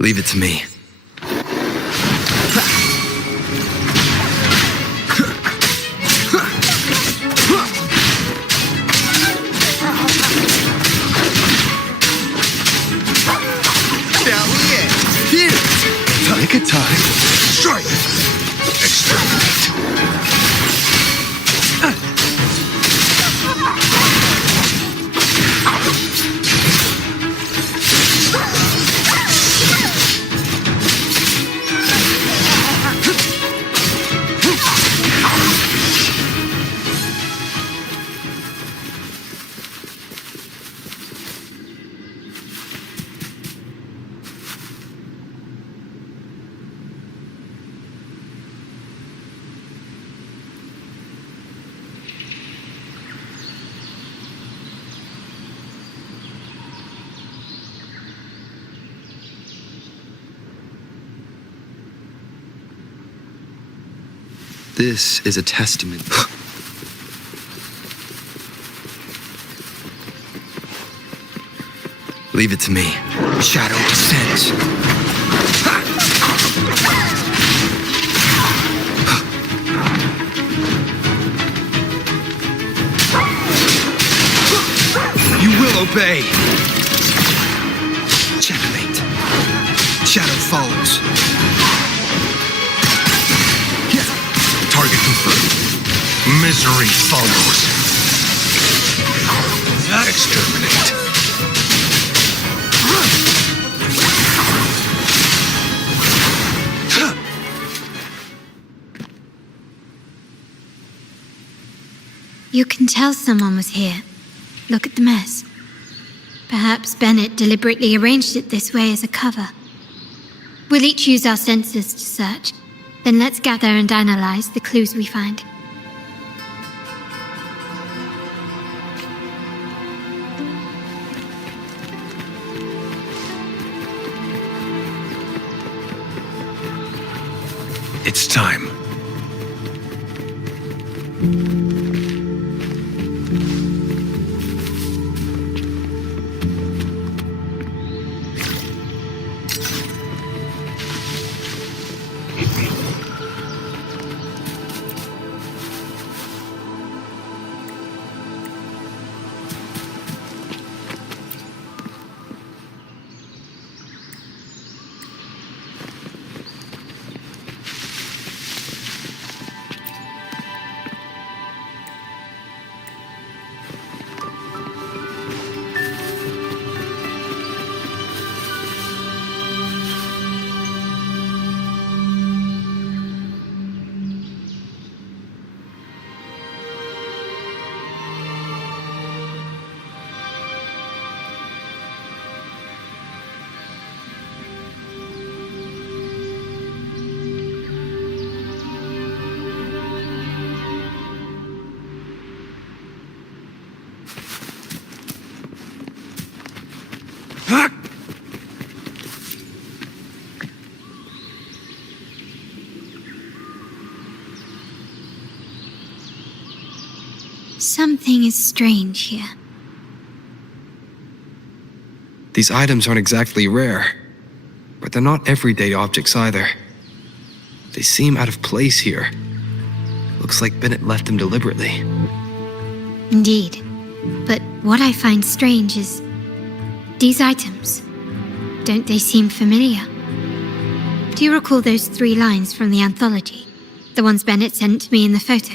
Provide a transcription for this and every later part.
Leave it to me. Take a time. Strike! Exterminate. This is a testament. Leave it to me. Shadow descends. You will obey. Checkmate. Shadow follows. Target confirmed. Misery follows. Exterminate. You can tell someone was here. Look at the mess. Perhaps Bennett deliberately arranged it this way as a cover. We'll each use our senses to search. Then let's gather and analyze the clues we find. It's time. Something is strange here. These items aren't exactly rare, but they're not everyday objects either. They seem out of place here. Looks like Bennett left them deliberately. Indeed. But what I find strange is these items. Don't they seem familiar? Do you recall those 3 lines from the anthology? The ones Bennett sent me in the photo?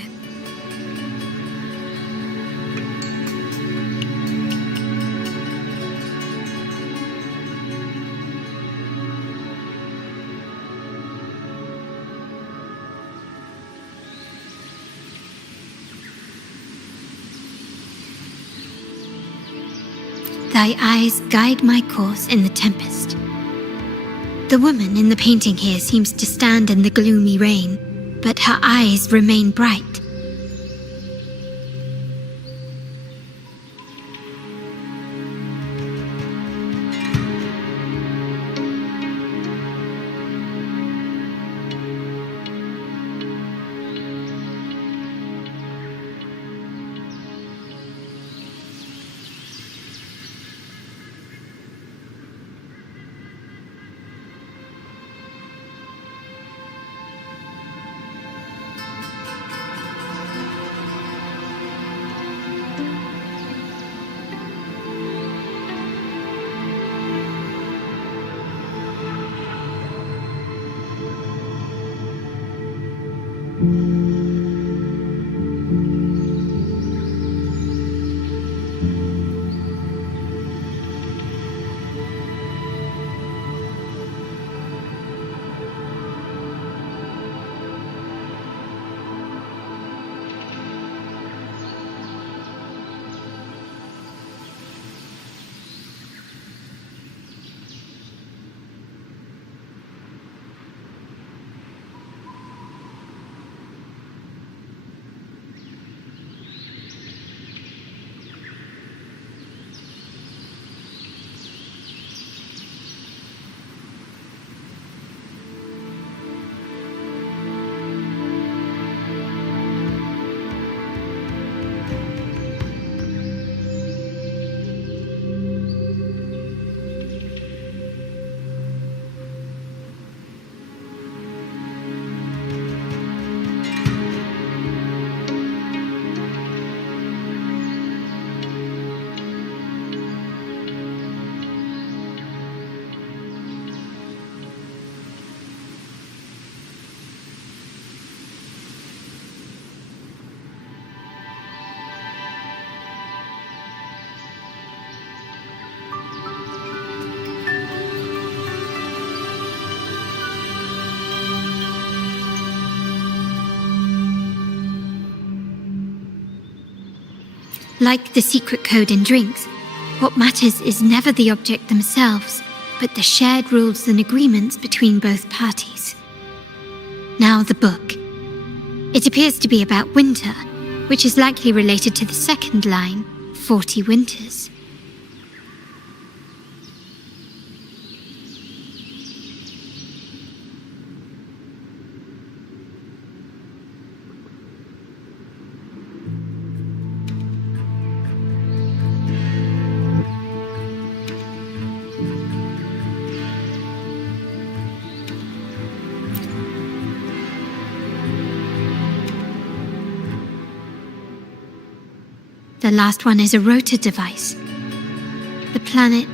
Thy eyes guide my course in the tempest. The woman in the painting here seems to stand in the gloomy rain, but her eyes remain bright. Like the secret code in drinks, what matters is never the object themselves, but the shared rules and agreements between both parties. Now the book. It appears to be about winter, which is likely related to the second line, 40 winters. The last one is a rotor device. The planet...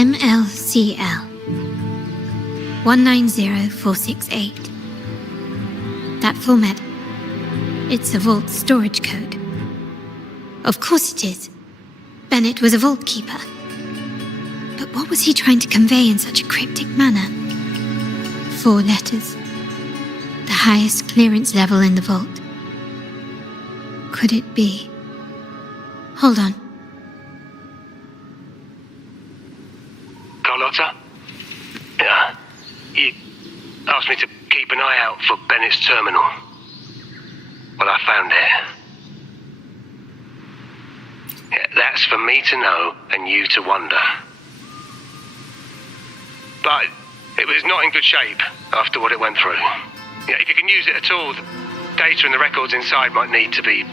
MLCL 190468. That format. It's a vault storage code. Of course it is. Bennett was a vault keeper. But what was he trying to convey in such a cryptic manner? 4 letters. The highest clearance level in the vault. Could it be? Hold on. Carlotta? Yeah. You asked me to keep an eye out for Bennett's terminal. Well, I found it. That's for me to know and you to wonder. But it was not in good shape after what it went through. Yeah, if you can use it at all, the data and the records inside might need to be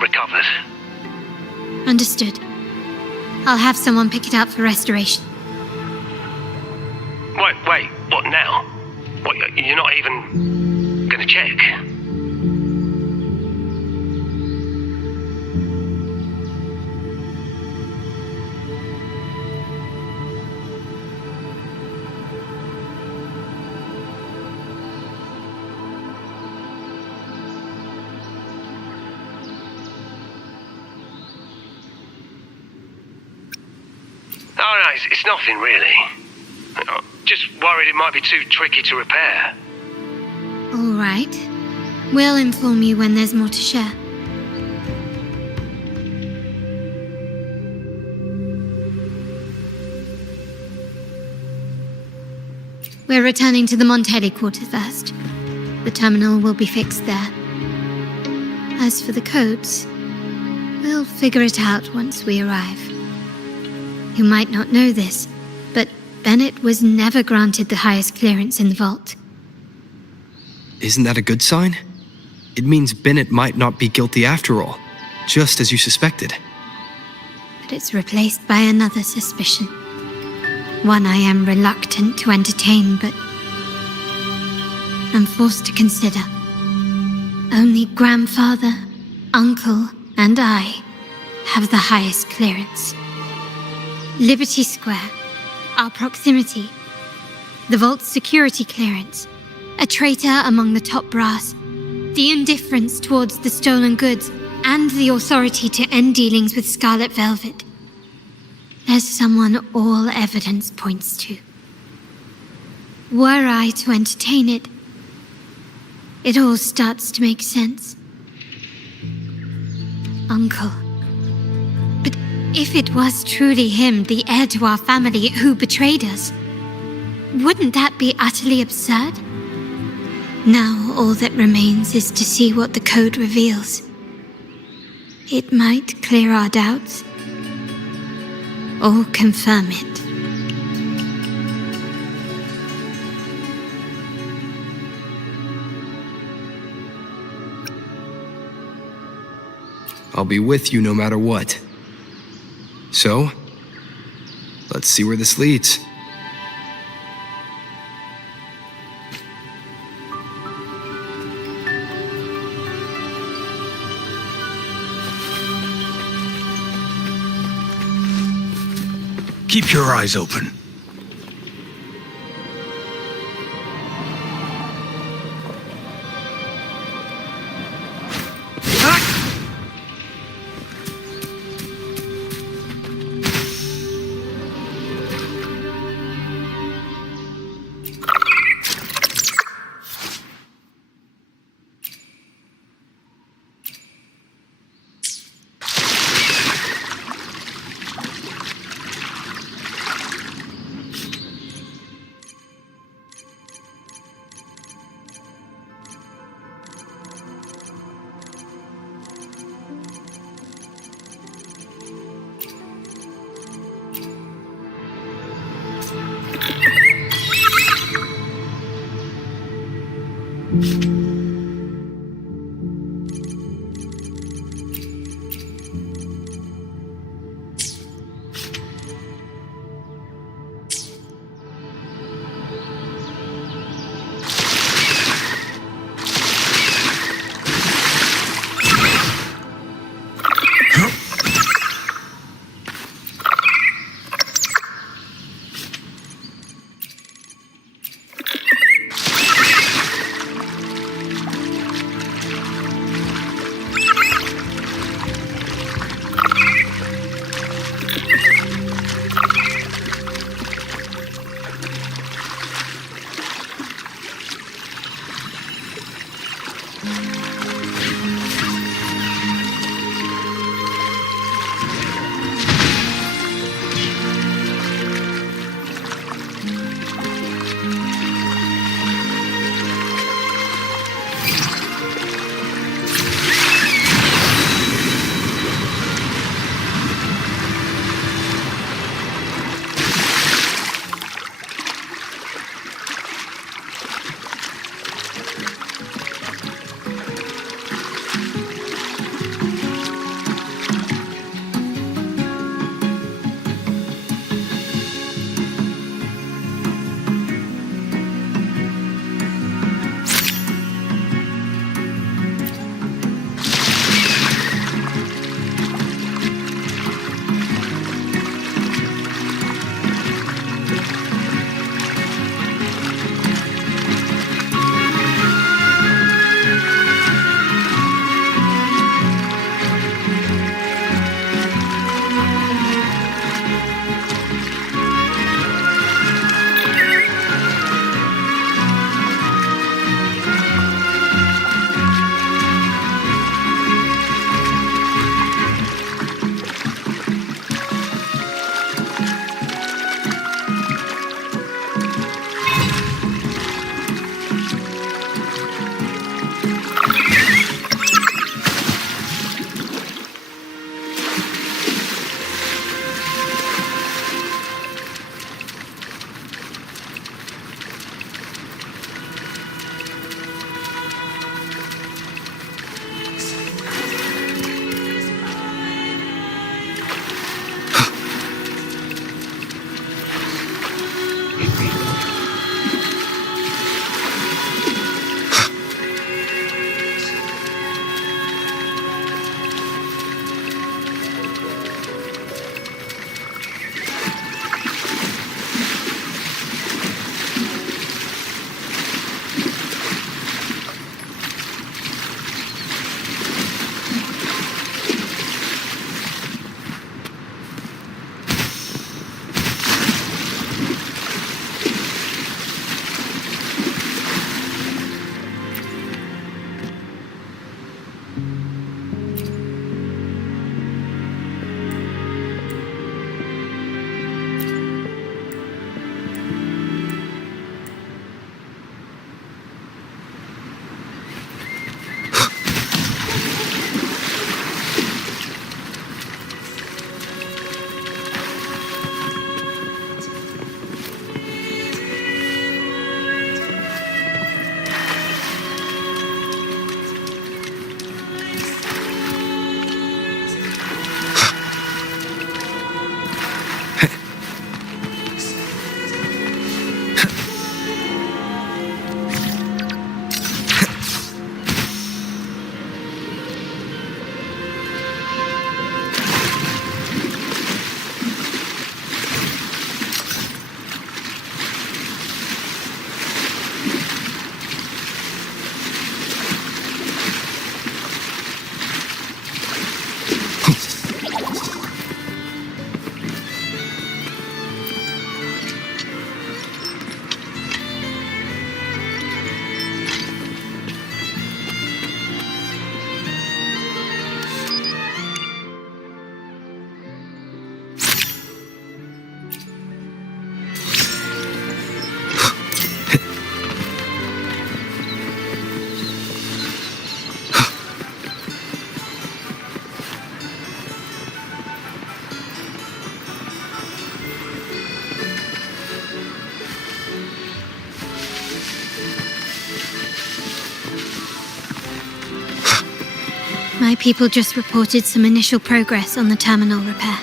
recovered. Understood. I'll have someone pick it up for restoration. Wait, what now? What, you're not even gonna check? Oh no, it's nothing really. Just worried it might be too tricky to repair. All right. We'll inform you when there's more to share. We're returning to the Montelli quarter first. The terminal will be fixed there. As for the codes, we'll figure it out once we arrive. You might not know this, but Bennett was never granted the highest clearance in the vault. Isn't that a good sign? It means Bennett might not be guilty after all, just as you suspected. But it's replaced by another suspicion. One I am reluctant to entertain, but I'm forced to consider. Only grandfather, uncle, and I have the highest clearance. Liberty Square, our proximity, the vault's security clearance, a traitor among the top brass, the indifference towards the stolen goods, and the authority to end dealings with Scarlet Velvet. There's someone all evidence points to. Were I to entertain it, it all starts to make sense. Uncle. But if it was truly him, the heir to our family, who betrayed us, wouldn't that be utterly absurd? Now all that remains is to see what the code reveals. It might clear our doubts, or confirm it. I'll be with you no matter what. So, let's see where this leads. Keep your eyes open. My people just reported some initial progress on the terminal repair.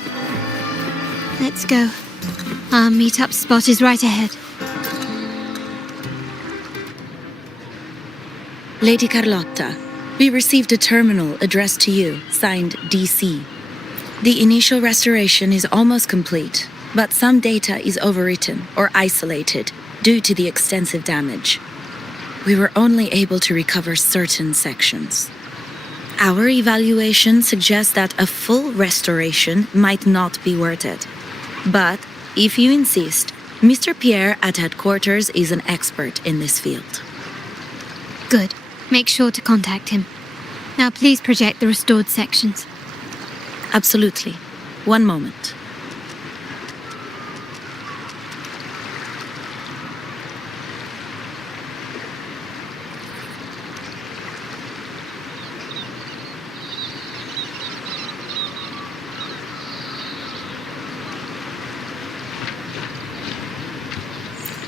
Let's go. Our meet-up spot is right ahead. Lady Carlotta, we received a terminal addressed to you, signed DC. The initial restoration is almost complete, but some data is overwritten or isolated due to the extensive damage. We were only able to recover certain sections. Our evaluation suggests that a full restoration might not be worth it. But, if you insist, Mr. Pierre at headquarters is an expert in this field. Good. Make sure to contact him. Now please project the restored sections. Absolutely. One moment.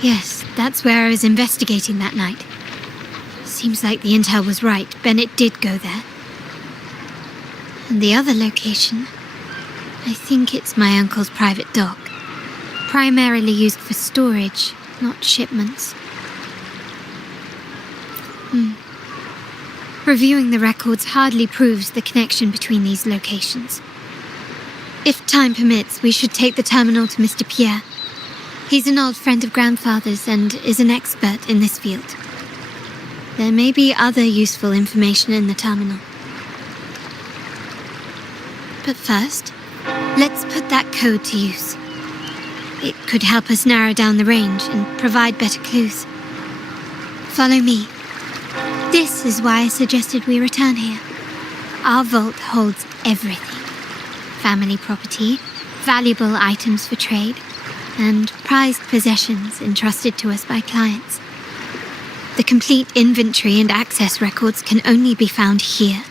Yes, that's where I was investigating that night. Seems like the intel was right. Bennett did go there. And the other location, I think it's my uncle's private dock. Primarily used for storage, not shipments. Reviewing the records hardly proves the connection between these locations. If time permits, we should take the terminal to Mr. Pierre. He's an old friend of Grandfather's and is an expert in this field. There may be other useful information in the terminal. But first, let's put that code to use. It could help us narrow down the range and provide better clues. Follow me. This is why I suggested we return here. Our vault holds everything. Family property, valuable items for trade, and prized possessions entrusted to us by clients. The complete inventory and access records can only be found here,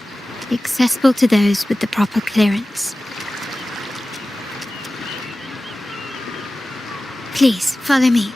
accessible to those with the proper clearance. Please, follow me.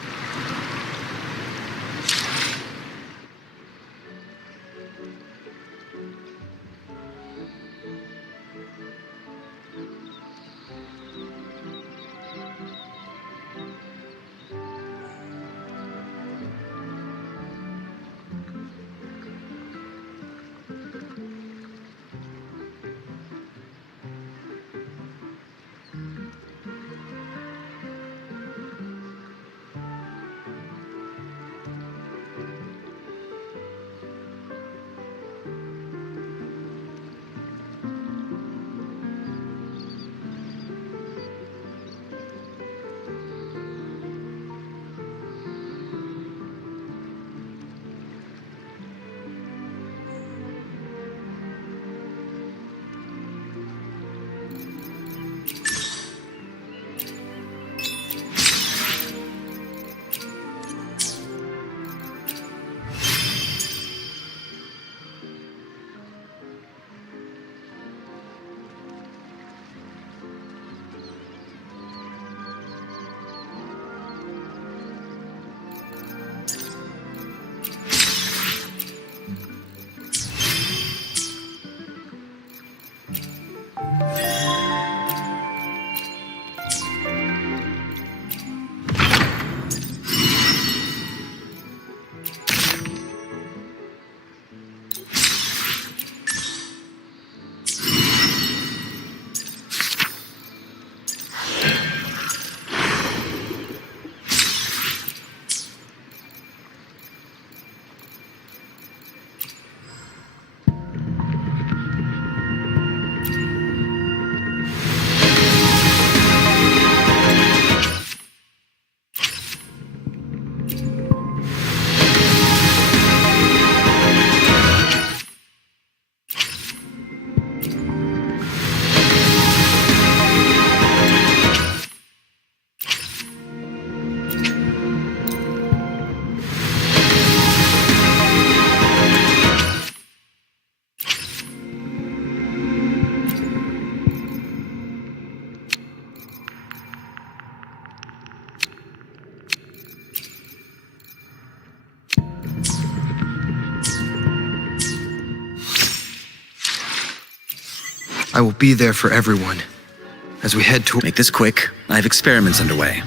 I will be there for everyone as we head to. Make this quick. I have experiments underway.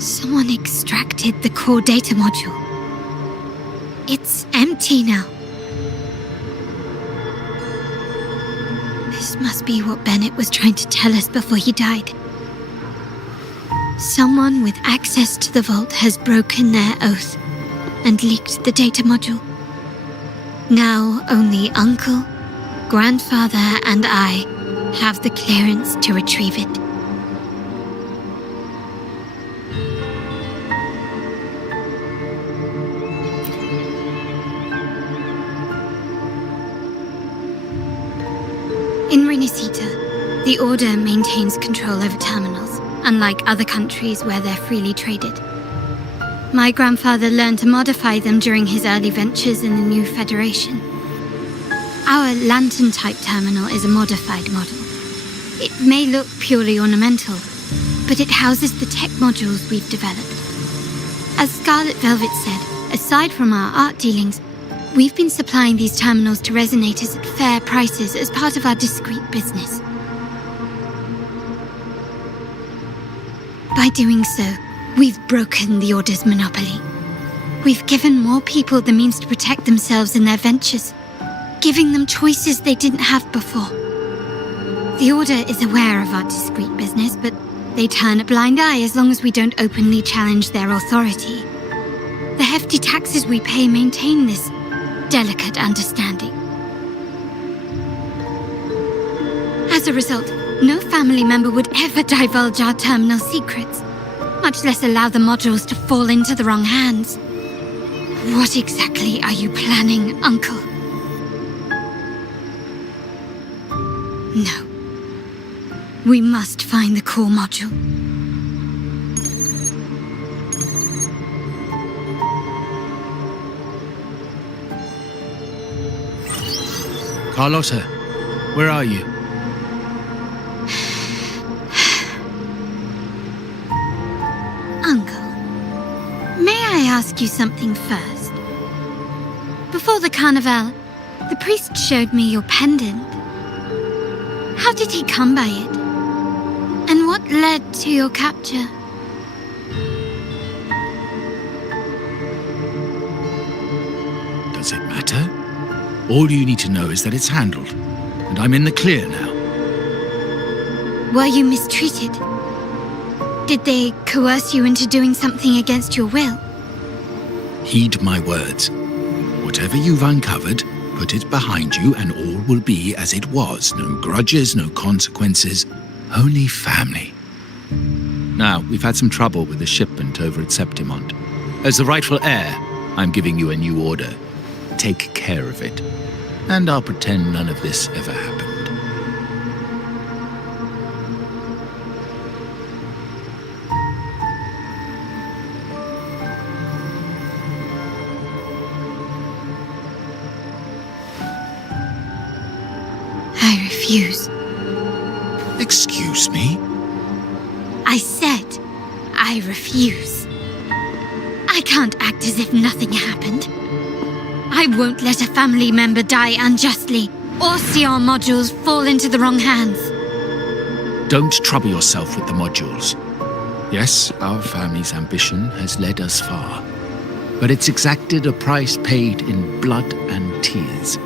Someone extracted the core data module. It's empty now. This must be what Bennett was trying to tell us before he died. Someone with access to the vault has broken their oath and leaked the data module. Now only Uncle, Grandfather, and I have the clearance to retrieve it. In Rinascita, the Order maintains control over terminals, unlike other countries where they're freely traded. My grandfather learned to modify them during his early ventures in the new Federation. Our lantern-type terminal is a modified model. It may look purely ornamental, but it houses the tech modules we've developed. As Scarlet Velvet said, aside from our art dealings, we've been supplying these terminals to resonators at fair prices as part of our discreet business. By doing so, we've broken the Order's monopoly. We've given more people the means to protect themselves in their ventures, giving them choices they didn't have before. The Order is aware of our discreet business, but they turn a blind eye as long as we don't openly challenge their authority. The hefty taxes we pay maintain this delicate understanding. As a result, no family member would ever divulge our terminal secrets, much less allow the modules to fall into the wrong hands. What exactly are you planning, Uncle? No. We must find the core module. Carlotta, where are you? Uncle, may I ask you something first? Before the carnival, the priest showed me your pendant. How did he come by it? And what led to your capture? Does it matter? All you need to know is that it's handled, and I'm in the clear now. Were you mistreated? Did they coerce you into doing something against your will? Heed my words. Whatever you've uncovered, put it behind you and all will be as it was. No grudges, no consequences, only family. Now, we've had some trouble with the shipment over at Septimont. As the rightful heir, I'm giving you a new order. Take care of it. And I'll pretend none of this ever happened. I refuse. Excuse me? I said I refuse. I can't act as if nothing happened. I won't let a family member die unjustly or see our modules fall into the wrong hands. Don't trouble yourself with the modules. Yes, our family's ambition has led us far, but it's exacted a price paid in blood and tears.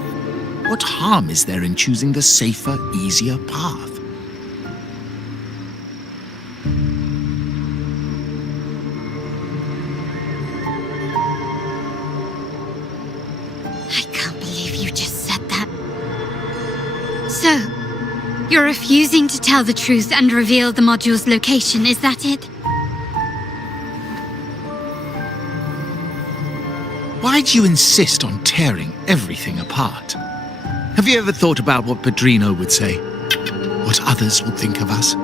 What harm is there in choosing the safer, easier path? I can't believe you just said that. So, you're refusing to tell the truth and reveal the module's location, is that it? Why do you insist on tearing everything apart? Have you ever thought about what Padrino would say? What others would think of us?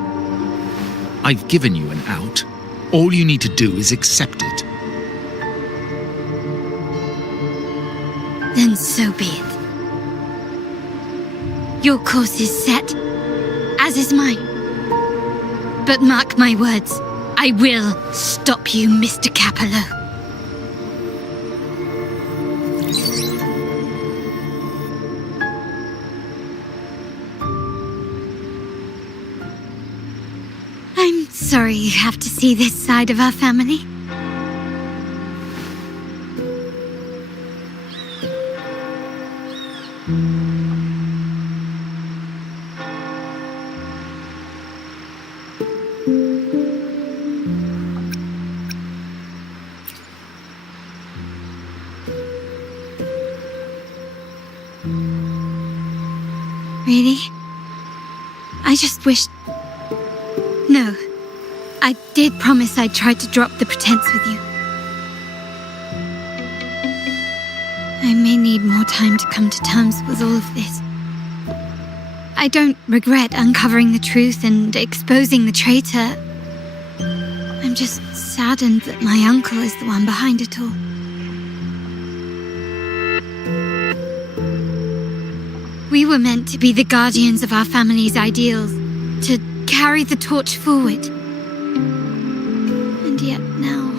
I've given you an out. All you need to do is accept it. Then so be it. Your course is set, as is mine. But mark my words, I will stop you, Mr. Capello. I'm sorry you have to see this side of our family. Really? I just wished... No. I did promise I'd try to drop the pretense with you. I may need more time to come to terms with all of this. I don't regret uncovering the truth and exposing the traitor. I'm just saddened that my uncle is the one behind it all. We were meant to be the guardians of our family's ideals, to carry the torch forward. And yet now...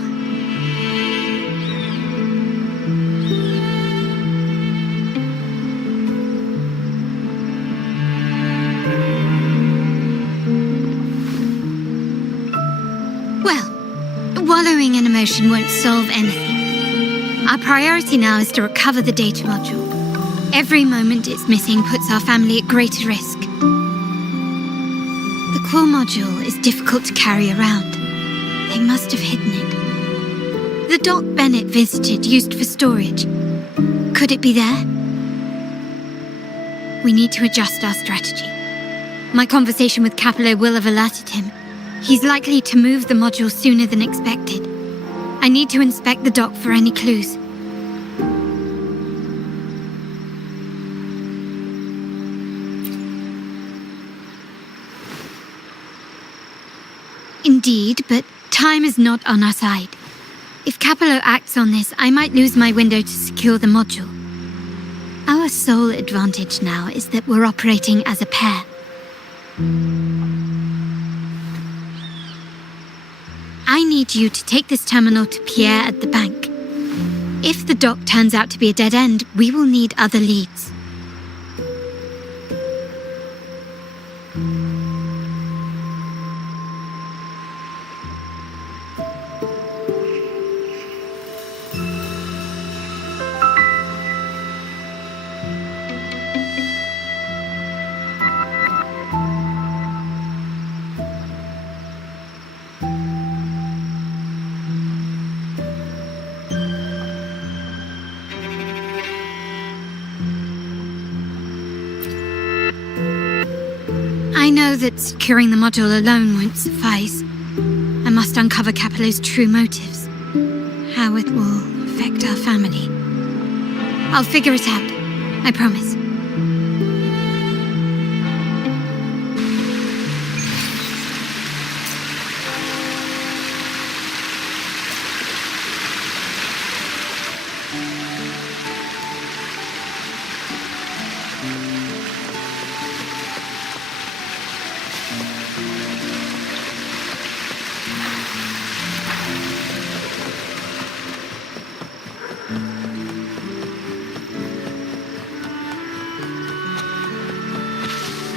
Well, wallowing in emotion won't solve anything. Our priority now is to recover the data module. Every moment it's missing puts our family at greater risk. The core module is difficult to carry around. They must have hidden it. The dock Bennett visited, used for storage. Could it be there? We need to adjust our strategy. My conversation with Capello will have alerted him. He's likely to move the module sooner than expected. I need to inspect the dock for any clues. Indeed, but time is not on our side. If Capello acts on this, I might lose my window to secure the module. Our sole advantage now is that we're operating as a pair. I need you to take this terminal to Pierre at the bank. If the dock turns out to be a dead end, we will need other leads. I know that securing the module alone won't suffice. I must uncover Capello's true motives. How it will affect our family. I'll figure it out. I promise.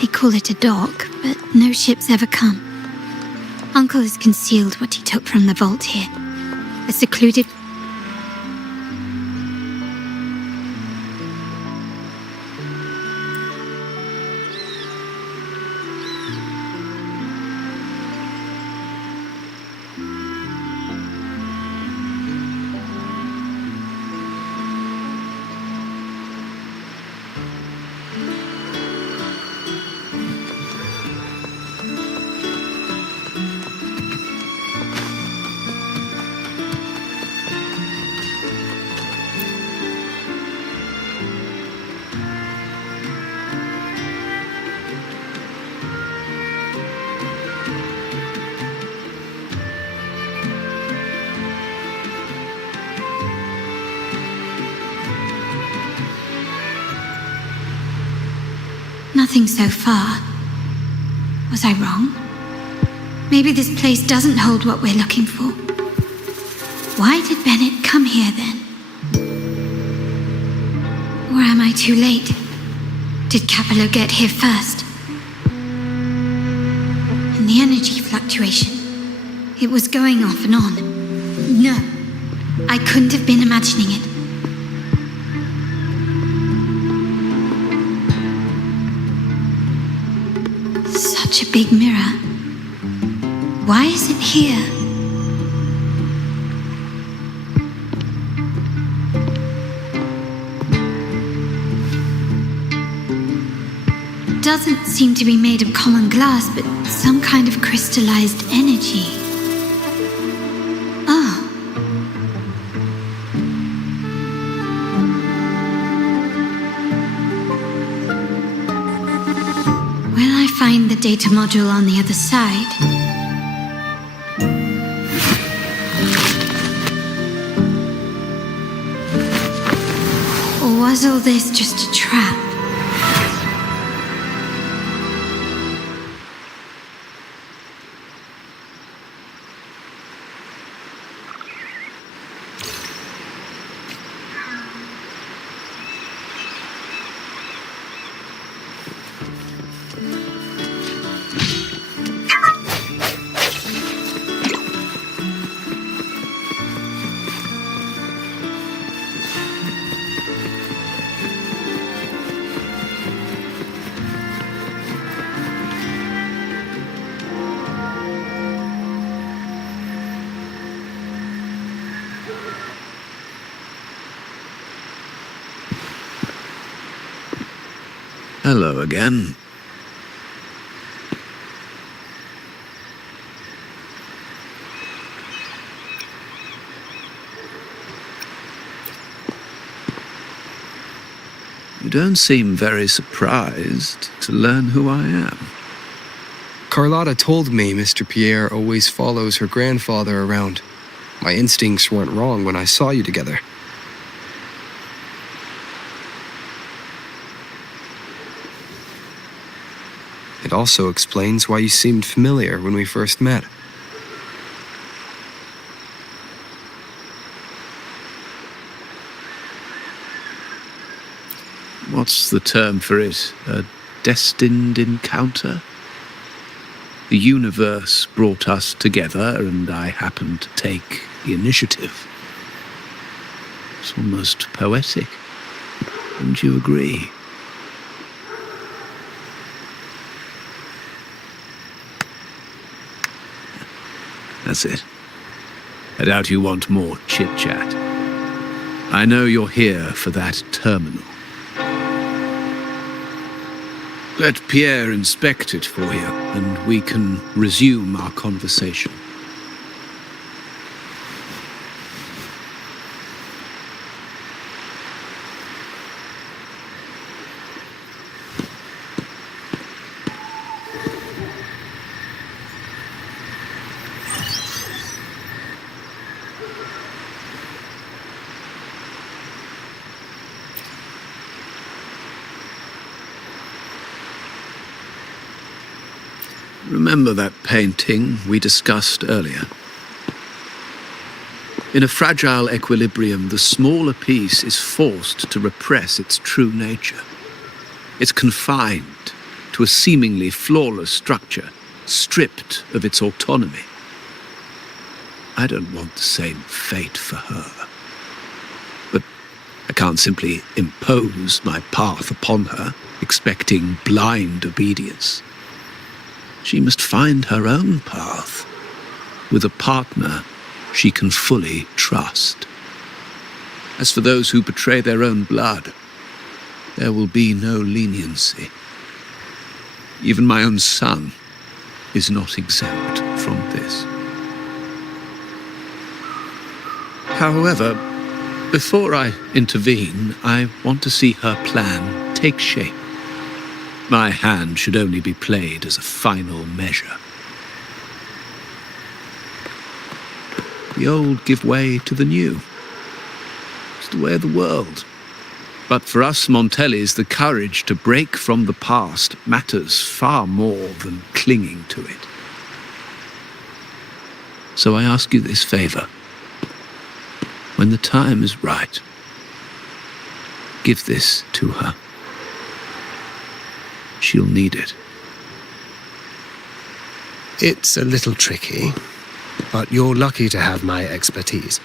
They call it a dock, but no ships ever come. Uncle has concealed what he took from the vault here. A secluded... Nothing so far. Was I wrong? Maybe this place doesn't hold what we're looking for. Why did Bennett come here then? Or am I too late? Did Capello get here first? And the energy fluctuation. It was going off and on. No, I couldn't have been imagining it. Such a big mirror. Why is it here? Doesn't seem to be made of common glass, but some kind of crystallized energy. Oh. Will I find the data module on the other side? Or was all this just a trap? Hello again. You don't seem very surprised to learn who I am. Carlotta told me Mr. Pierre always follows her grandfather around. My instincts weren't wrong when I saw you together. It also explains why you seemed familiar when we first met. What's the term for it? A destined encounter? The universe brought us together, and I happened to take the initiative. It's almost poetic. Wouldn't you agree? That's it. I doubt you want more chit-chat. I know you're here for that terminal. Let Pierre inspect it for you, and we can resume our conversation. Remember that painting we discussed earlier? In a fragile equilibrium, the smaller piece is forced to repress its true nature. It's confined to a seemingly flawless structure stripped of its autonomy. I don't want the same fate for her. But I can't simply impose my path upon her, expecting blind obedience. She must find her own path, with a partner she can fully trust. As for those who betray their own blood, there will be no leniency. Even my own son is not exempt from this. However, before I intervene, I want to see her plan take shape. My hand should only be played as a final measure. The old give way to the new. It's the way of the world. But for us Montellis, the courage to break from the past matters far more than clinging to it. So I ask you this favor. When the time is right, give this to her. She'll need it. It's a little tricky, but you're lucky to have my expertise.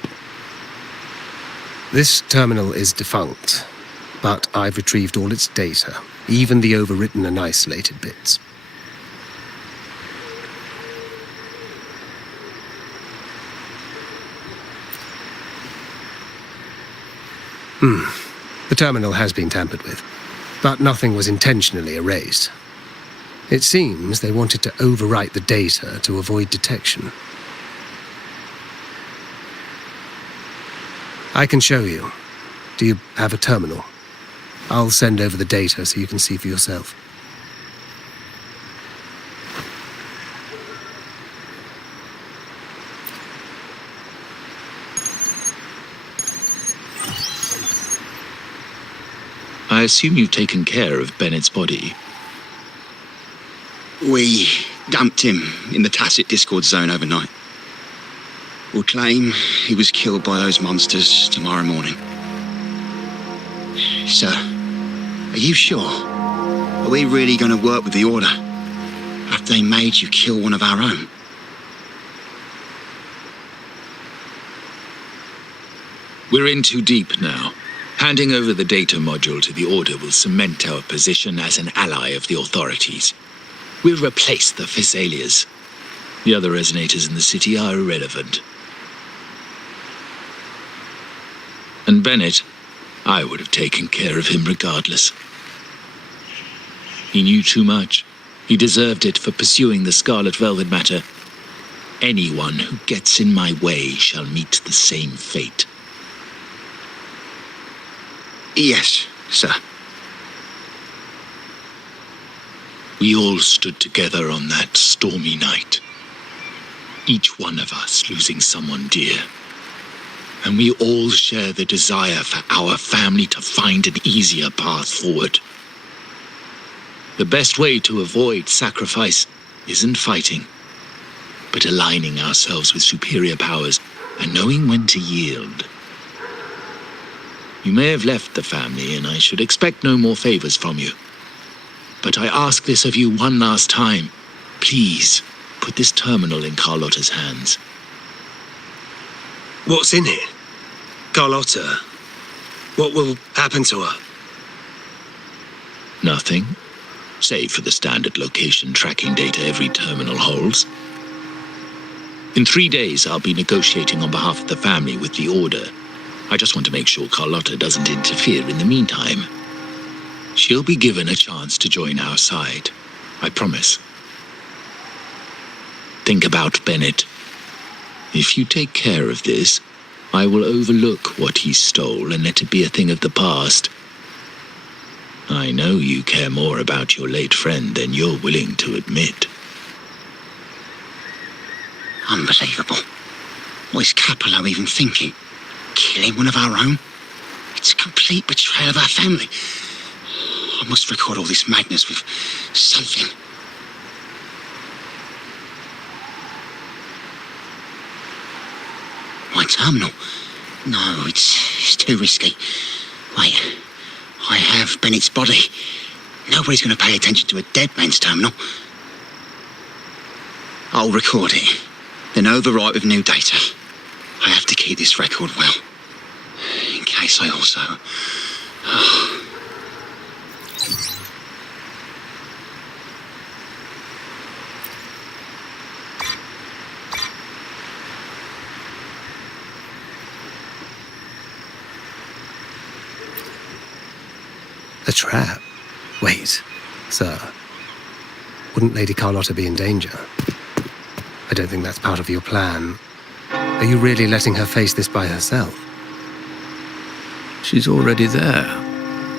This terminal is defunct, but I've retrieved all its data, even the overwritten and isolated bits. The terminal has been tampered with, but nothing was intentionally erased. It seems they wanted to overwrite the data to avoid detection. I can show you. Do you have a terminal? I'll send over the data so you can see for yourself. I assume you've taken care of Bennett's body. We dumped him in the tacit Discord zone overnight. We'll claim he was killed by those monsters tomorrow morning. Sir, are you sure? Are we really going to work with the Order after they made you kill one of our own? We're in too deep now. Handing over the data module to the Order will cement our position as an ally of the authorities. We'll replace the Physaelias. The other resonators in the city are irrelevant. And Bennett, I would have taken care of him regardless. He knew too much. He deserved it for pursuing the Scarlet Velvet matter. Anyone who gets in my way shall meet the same fate. Yes, sir. We all stood together on that stormy night. Each one of us losing someone dear. And we all share the desire for our family to find an easier path forward. The best way to avoid sacrifice isn't fighting, but aligning ourselves with superior powers and knowing when to yield. You may have left the family, and I should expect no more favors from you. But I ask this of you one last time. Please, put this terminal in Carlotta's hands. What's in it? Carlotta? What will happen to her? Nothing, save for the standard location tracking data every terminal holds. In 3 days, I'll be negotiating on behalf of the family with the Order. I just want to make sure Carlotta doesn't interfere in the meantime. She'll be given a chance to join our side. I promise. Think about Bennett. If you take care of this, I will overlook what he stole and let it be a thing of the past. I know you care more about your late friend than you're willing to admit. Unbelievable. What is Capello even thinking? Killing one of our own? It's a complete betrayal of our family. I must record all this madness with something. My terminal? No, it's too risky. Wait, I have Bennett's body. Nobody's going to pay attention to a dead man's terminal. I'll record it, then overwrite with new data. I have to keep this record well, in case I also... A trap? Wait, sir. Wouldn't Lady Carlotta be in danger? I don't think that's part of your plan. Are you really letting her face this by herself? She's already there,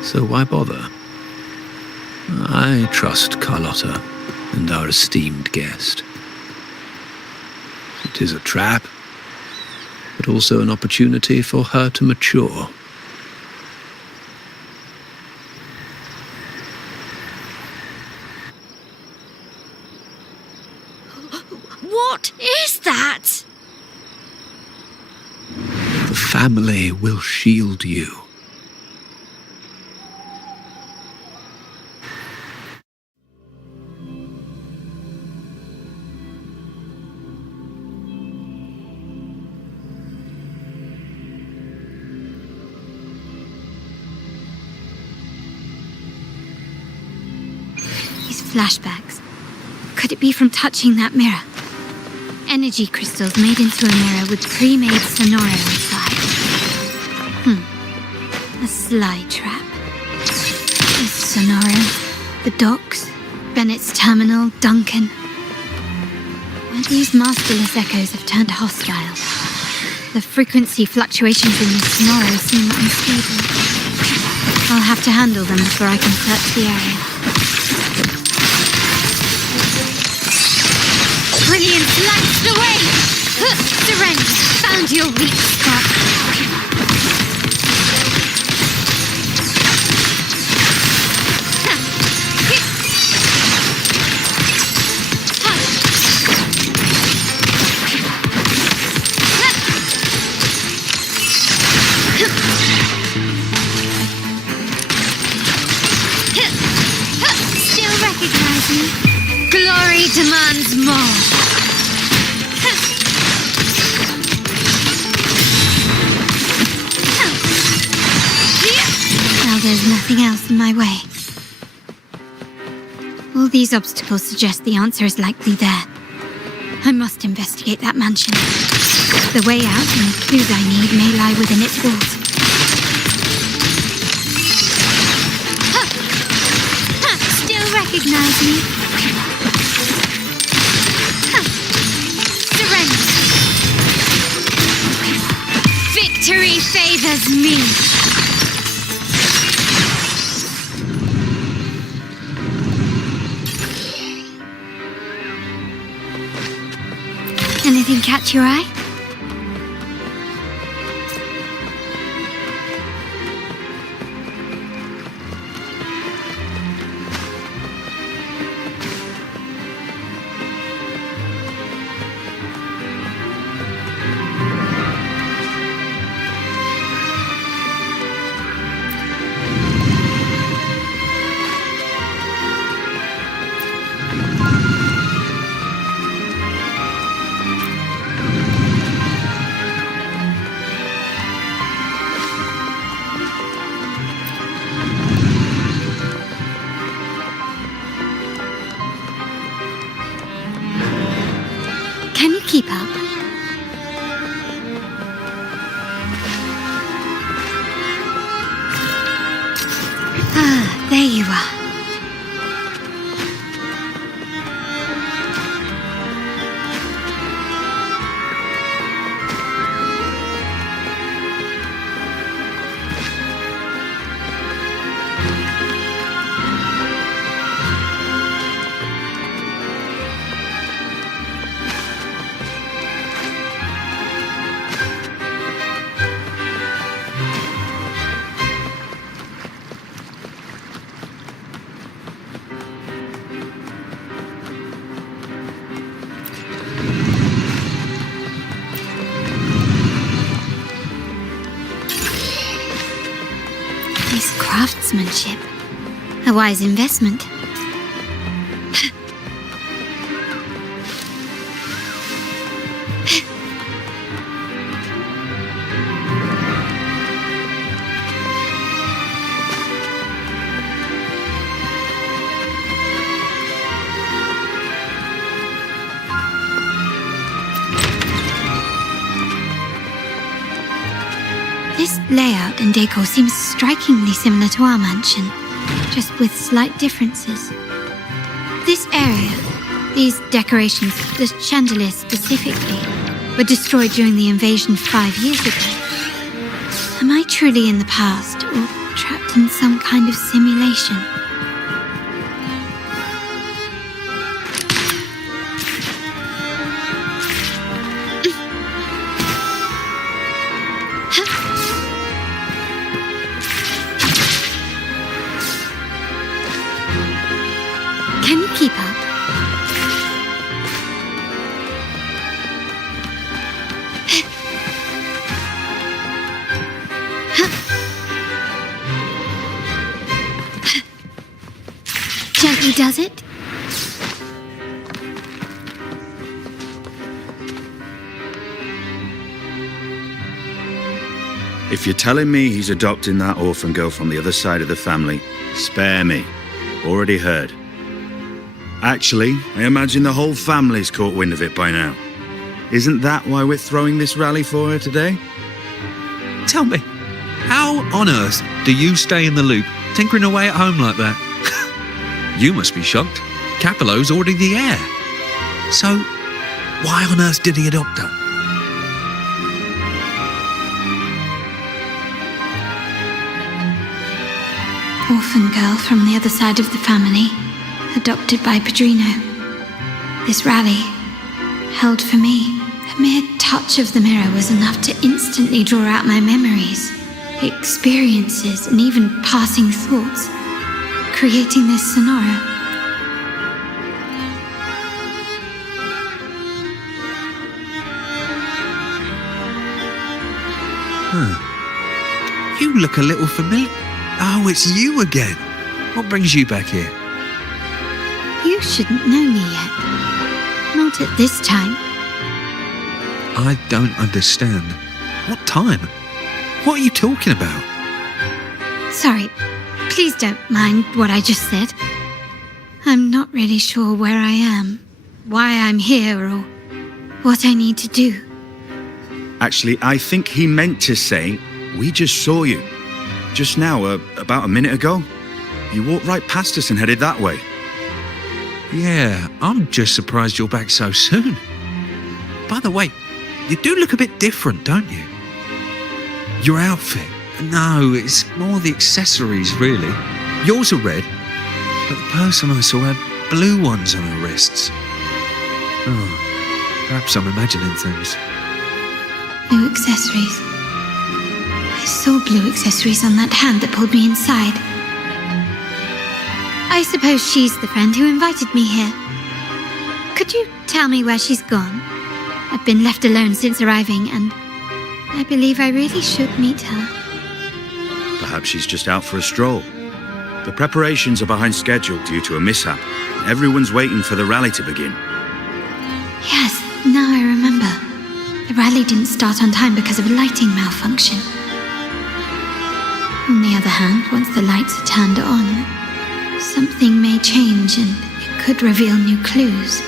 so why bother? I trust Carlotta and our esteemed guest. It is a trap, but also an opportunity for her to mature. What is that? The family will shield you. These flashbacks. Could it be from touching that mirror? Energy crystals made into a mirror with pre-made sonoro inside. A sly trap. The sonoro, the docks, Bennett's terminal, Duncan. Where these masterless echoes have turned hostile. The frequency fluctuations in the sonoro seem unstable. I'll have to handle them before I can search the area. Brilliant, lanced away! Surrender, found your weak spot. Still recognize me? Glory demands more. Now there's nothing else in my way. All these obstacles suggest the answer is likely there. I must investigate that mansion. The way out and the clues I need may lie within its walls. Still recognize me? Surrender. Victory favors me. Anything catch your eye? Can you keep up? Ah, there you are. Nice craftsmanship. A wise investment. This layout and decor seems strikingly similar to our mansion, just with slight differences. This area, these decorations, the chandeliers specifically, were destroyed during the invasion 5 years ago. Am I truly in the past, or trapped in some kind of simulation? Can you keep up? Gently does it? If you're telling me he's adopting that orphan girl from the other side of the family, spare me. Already heard. Actually, I imagine the whole family's caught wind of it by now. Isn't that why we're throwing this rally for her today? Tell me, how on earth do you stay in the loop, tinkering away at home like that? You must be shocked. Capello's already the heir. So, why on earth did he adopt her? Orphan girl from the other side of the family, adopted by Padrino. This rally, held for me. A mere touch of the mirror was enough to instantly draw out my memories, experiences, and even passing thoughts, creating this scenario. You look a little familiar. Oh, it's you again. What brings you back here? You shouldn't know me yet. Not at this time. I don't understand. What time? What are you talking about? Sorry, please don't mind what I just said. I'm not really sure where I am, why I'm here, or what I need to do. Actually, I think he meant to say, we just saw you. Just now, about a minute ago. You walked right past us and headed that way. Yeah, I'm just surprised you're back so soon. By the way, you do look a bit different, don't you? Your outfit. No, it's more the accessories, really. Yours are red, but the person I saw had blue ones on her wrists. Oh, perhaps I'm imagining things. Blue accessories. I saw blue accessories on that hand that pulled me inside. I suppose she's the friend who invited me here. Could you tell me where she's gone? I've been left alone since arriving, and I believe I really should meet her. Perhaps she's just out for a stroll. The preparations are behind schedule due to a mishap. Everyone's waiting for the rally to begin. Yes, now I remember. The rally didn't start on time because of a lighting malfunction. On the other hand, once the lights are turned on, something may change and it could reveal new clues.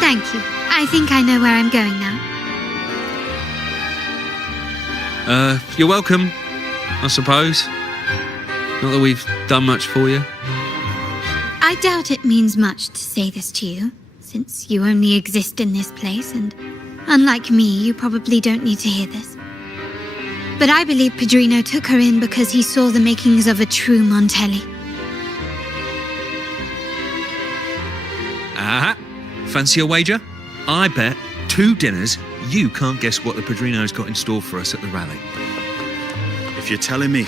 Thank you. I think I know where I'm going now. You're welcome, I suppose. Not that we've done much for you. I doubt it means much to say this to you, since you only exist in this place, and unlike me, you probably don't need to hear this. But I believe Padrino took her in because he saw the makings of a true Montelli. Aha! Fancy a wager? I bet 2 dinners you can't guess what the Padrino's got in store for us at the rally. If you're telling me.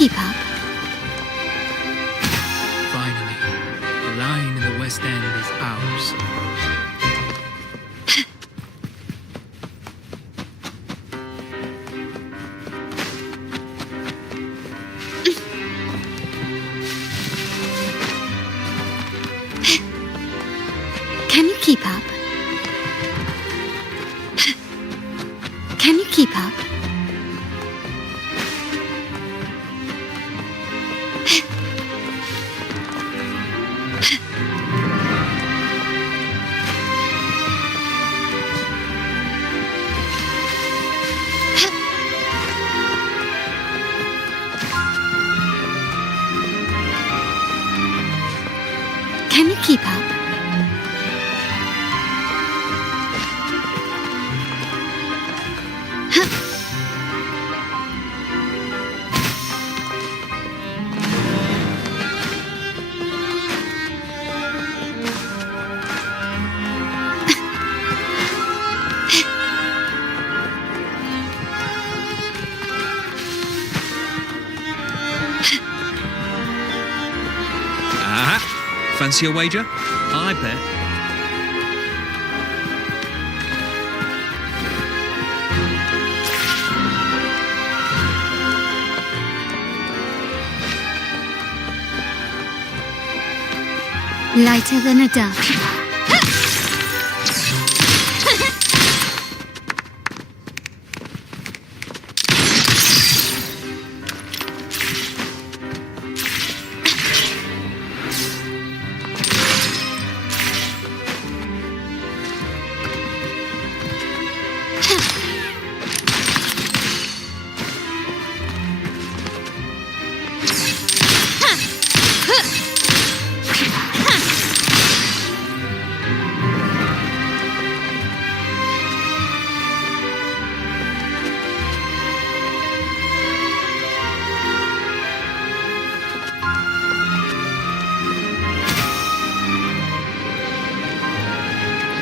keep up? Finally, the line in the West End is ours. Can you keep up? Can you keep up? Can you keep up? Fancy a wager? I bet. Lighter than a dove.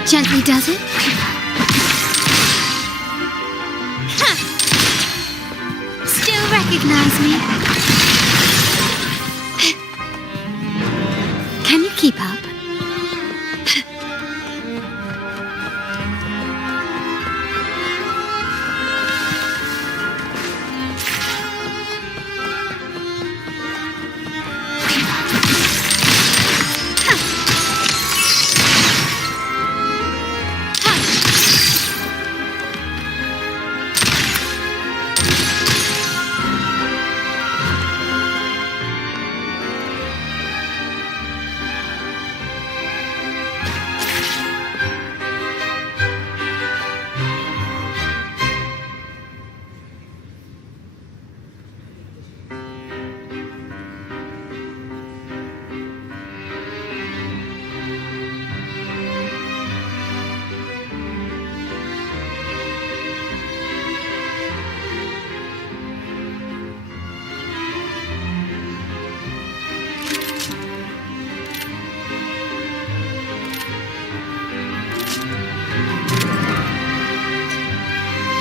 Gently does it? Still recognize me? Can you keep up?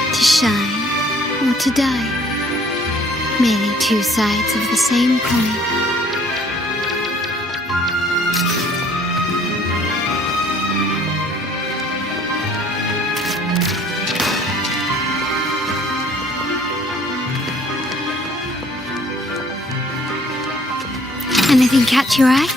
To shine or to die, merely two sides of the same coin. Anything catch your eye?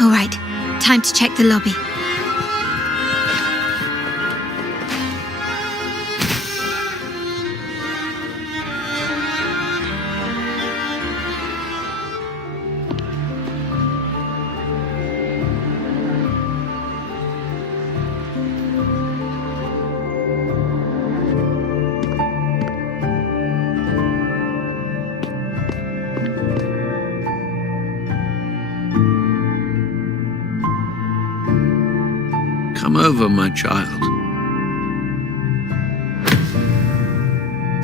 All right, time to check the lobby. Come over, my child.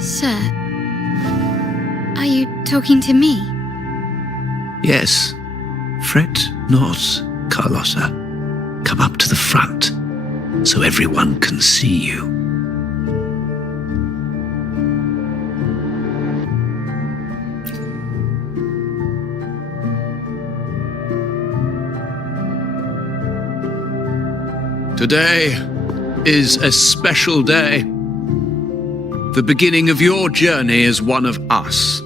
Sir, are you talking to me? Yes. Fret not, Carlotta. Come up to the front, so everyone can see you. Today is a special day. The beginning of your journey as one of us.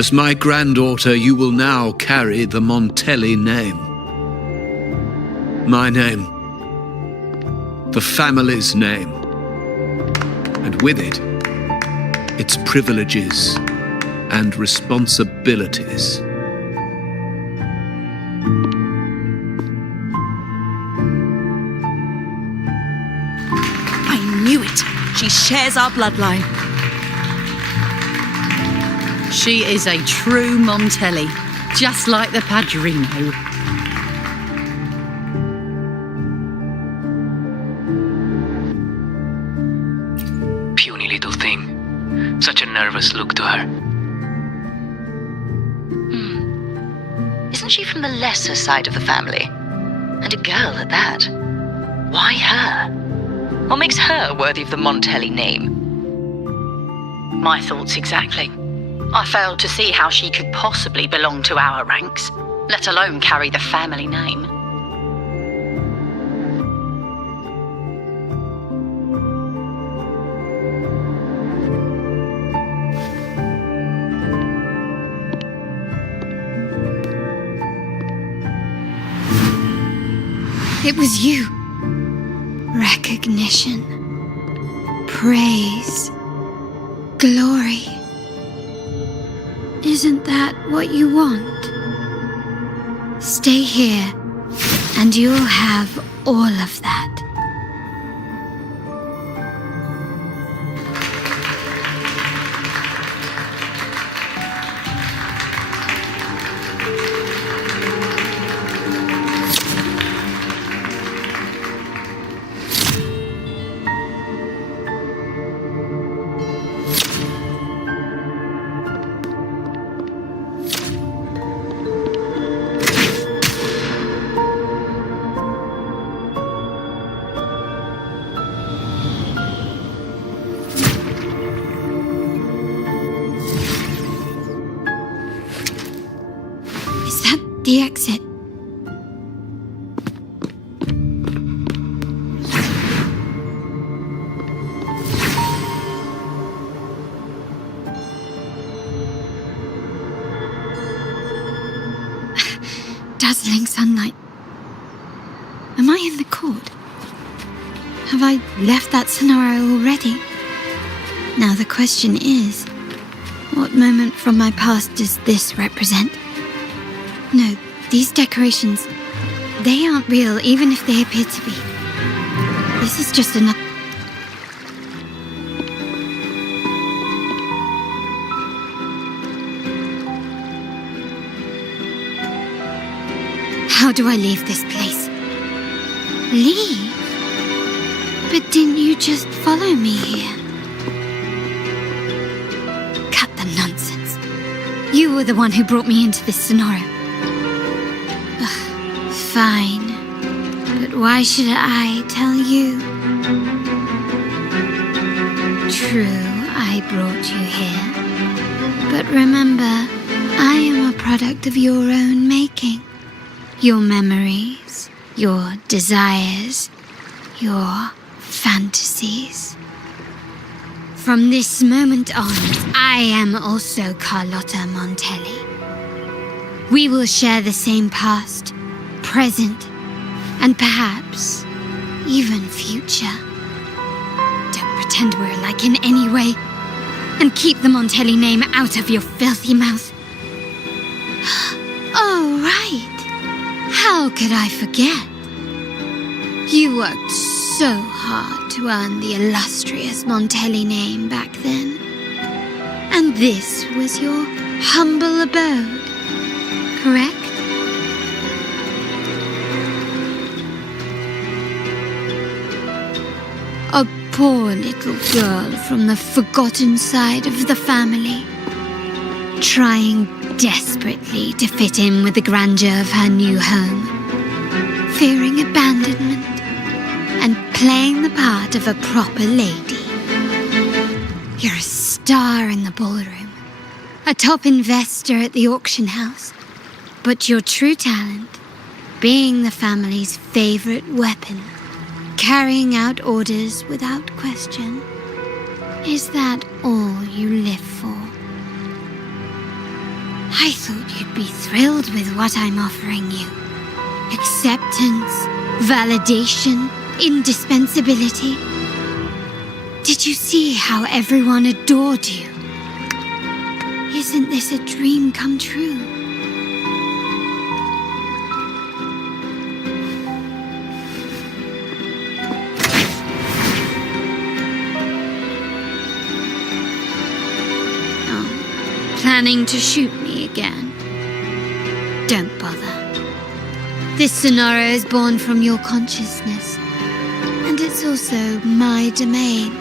As my granddaughter, you will now carry the Montelli name. My name. The family's name. And with it, its privileges and responsibilities. Knew it. She shares our bloodline. She is a true Montelli, just like the Padrino. Puny little thing. Such a nervous look to her. Isn't she from the lesser side of the family? And a girl at that. Why her? What makes her worthy of the Montelli name? My thoughts exactly. I failed to see how she could possibly belong to our ranks, let alone carry the family name. It was you. Recognition, praise, glory. Isn't that what you want? Stay here, and you'll have all of that. The exit. Dazzling sunlight. Am I in the court? Have I left that scenario already? Now the question is, what moment from my past does this represent? No, these decorations, they aren't real even if they appear to be. This is just another... How do I leave this place? Leave? But didn't you just follow me here? Cut the nonsense. You were the one who brought me into this scenario. Fine, but why should I tell you? True, I brought you here. But remember, I am a product of your own making. Your memories, your desires, your fantasies. From this moment on, I am also Carlotta Montelli. We will share the same past, present, and perhaps even future. Don't pretend we're alike in any way, and keep the Montelli name out of your filthy mouth. Oh, right. How could I forget? You worked so hard to earn the illustrious Montelli name back then. And this was your humble abode, correct? A poor little girl from the forgotten side of the family, trying desperately to fit in with the grandeur of her new home, fearing abandonment, and playing the part of a proper lady. You're a star in the ballroom, a top investor at the auction house, but your true talent, being the family's favorite weapon, carrying out orders without question, is that all you live for? I thought you'd be thrilled with what I'm offering you. Acceptance, validation, indispensability. Did you see how everyone adored you? Isn't this a dream come true? Oh, planning to shoot me again? Don't bother. This scenario is born from your consciousness, and it's also my domain.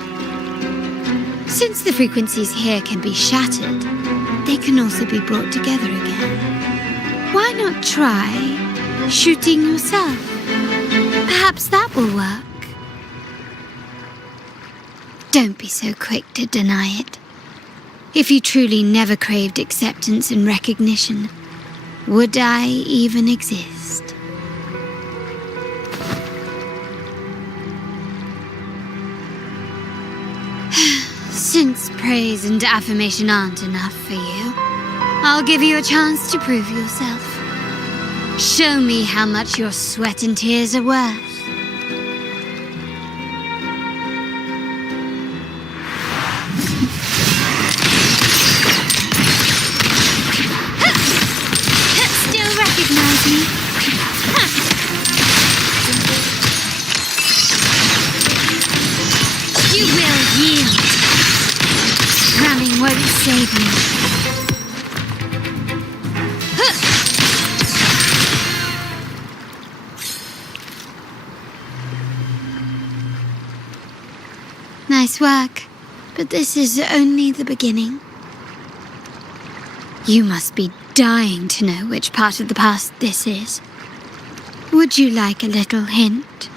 Since the frequencies here can be shattered, they can also be brought together again. Why not try shooting yourself? Perhaps that will work. Don't be so quick to deny it. If you truly never craved acceptance and recognition, would I even exist? Since praise and affirmation aren't enough for you, I'll give you a chance to prove yourself. Show me how much your sweat and tears are worth. Still recognize me? You will yield. Ramming won't save you. Nice work, but this is only the beginning. You must be dying to know which part of the past this is. Would you like a little hint?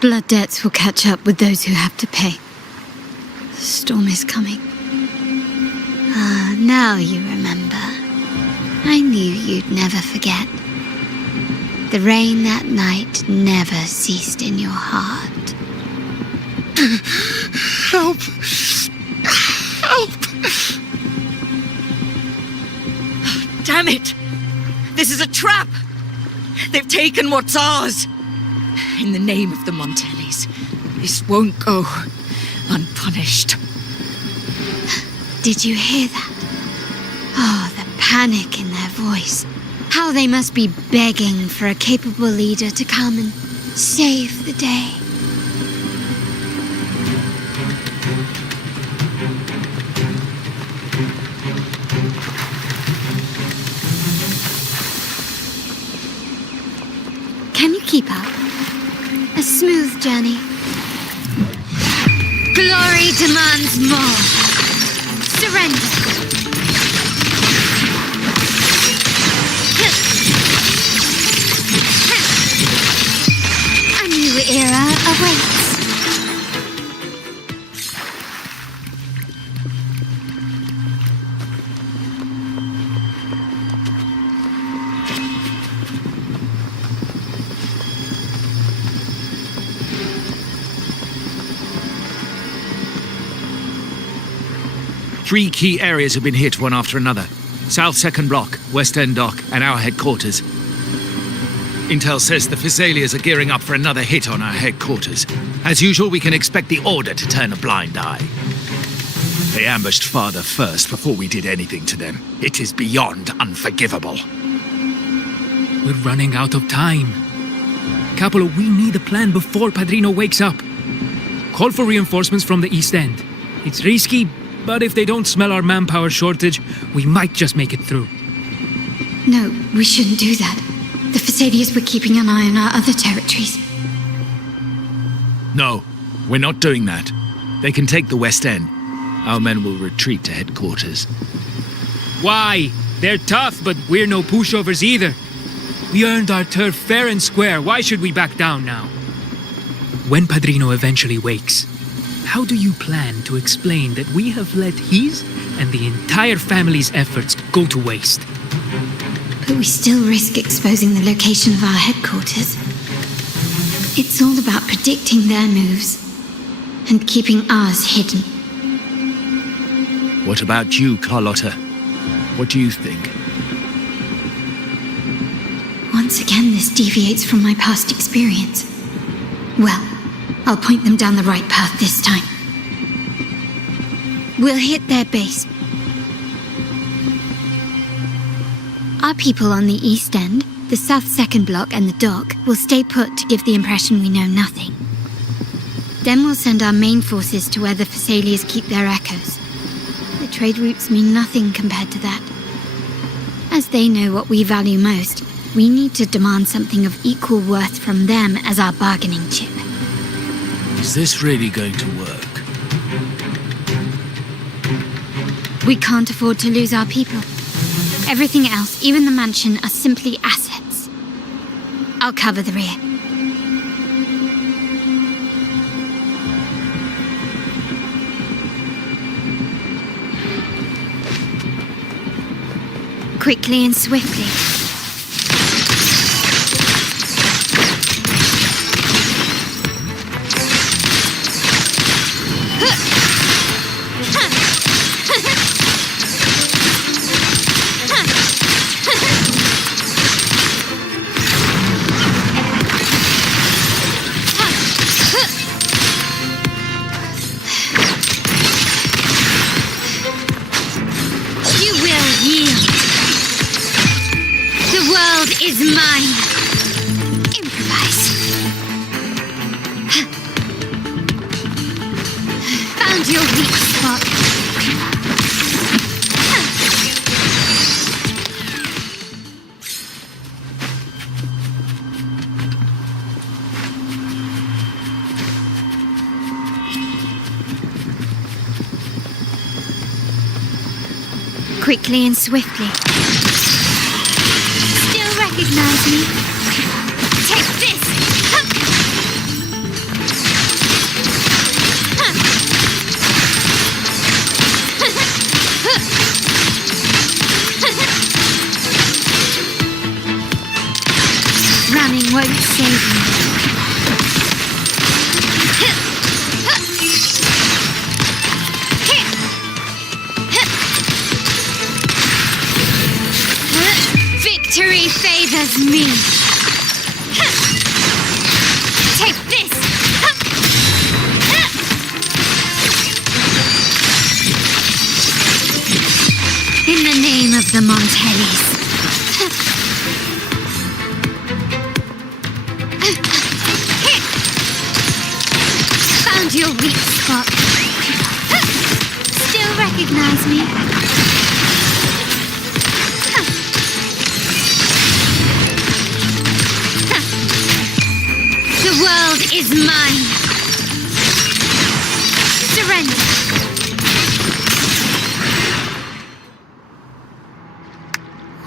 Blood debts will catch up with those who have to pay. The storm is coming. Ah, now you remember. I knew you'd never forget. The rain that night never ceased in your heart. Help! Help! Damn it! This is a trap! They've taken what's ours! In the name of the Montellis, this won't go unpunished. Did you hear that? Oh, the panic in their voice. How they must be begging for a capable leader to come and save the day. Can you keep up? A smooth journey. Glory demands more. Surrender. A new era awaits. 3 key areas have been hit one after another. South 2nd Block, West End Dock, and our headquarters. Intel says the Physaelias are gearing up for another hit on our headquarters. As usual, we can expect the Order to turn a blind eye. They ambushed Father first before we did anything to them. It is beyond unforgivable. We're running out of time. Capolo, we need a plan before Padrino wakes up. Call for reinforcements from the East End. It's risky, but if they don't smell our manpower shortage, we might just make it through. No, we shouldn't do that. The Physaelias were keeping an eye on our other territories. No, we're not doing that. They can take the West End. Our men will retreat to headquarters. Why? They're tough, but we're no pushovers either. We earned our turf fair and square. Why should we back down now? When Padrino eventually wakes, how do you plan to explain that we have let his and the entire family's efforts go to waste? But we still risk exposing the location of our headquarters. It's all about predicting their moves and keeping ours hidden. What about you, Carlotta? What do you think? Once again, this deviates from my past experience. Well, I'll point them down the right path this time. We'll hit their base. Our people on the East End, the South 2nd Block and the Dock will stay put to give the impression we know nothing. Then we'll send our main forces to where the Physaelias keep their echoes. The trade routes mean nothing compared to that. As they know what we value most, we need to demand something of equal worth from them as our bargaining chip. Is this really going to work? We can't afford to lose our people. Everything else, even the mansion, are simply assets. I'll cover the rear. Quickly and swiftly. Is mine. Improvise. Found your weak spot. Quickly and swiftly. Recognize me. Take this! Running won't save me. Victory favors me. Take this. In the name of the Montellis. Found your weak spot. Still recognize me? The world is mine. Surrender.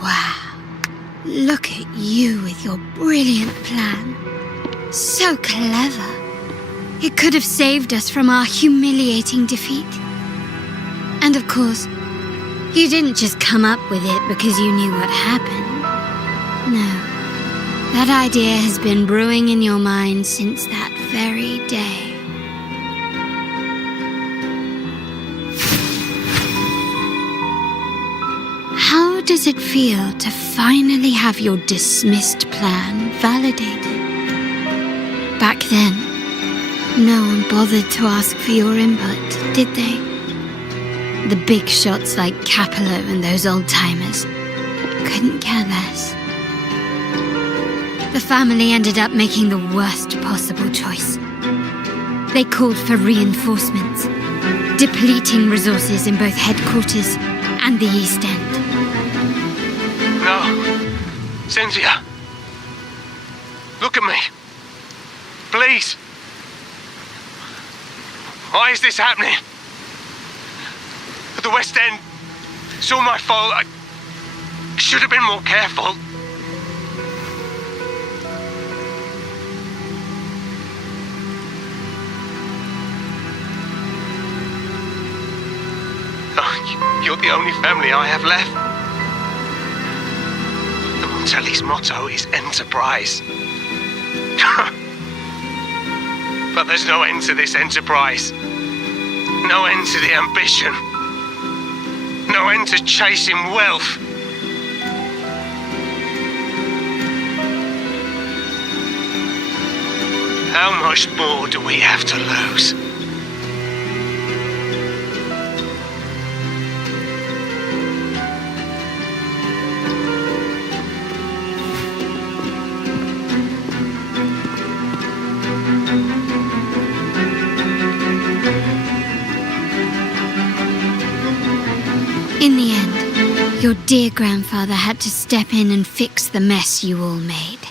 Wow. Look at you with your brilliant plan. So clever. It could have saved us from our humiliating defeat. And of course, you didn't just come up with it because you knew what happened. No. That idea has been brewing in your mind since that very day. does it feel to finally have your dismissed plan validated? Back then, no one bothered to ask for your input, did they? The big shots like Capello and those old-timers couldn't care less. The family ended up making the worst possible choice. They called for reinforcements, depleting resources in both headquarters and the East End. No. Cynthia. Look at me. Please. Why is this happening? At the West End, it's all my fault. I should have been more careful. Oh, you're the only family I have left. The Montelli's motto is enterprise. But there's no end to this enterprise. No end to the ambition. No end to chasing wealth. How much more do we have to lose? In the end, your dear grandfather had to step in and fix the mess you all made.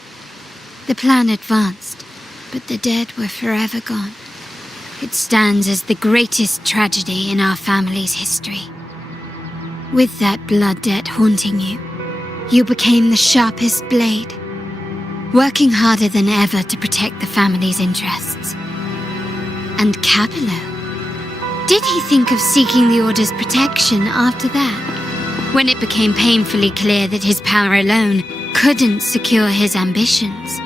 The plan advanced, but the dead were forever gone. It stands as the greatest tragedy in our family's history. With that blood debt haunting you, you became the sharpest blade, working harder than ever to protect the family's interests. And Capello? Did he think of seeking the Order's protection after that, when it became painfully clear that his power alone couldn't secure his ambitions?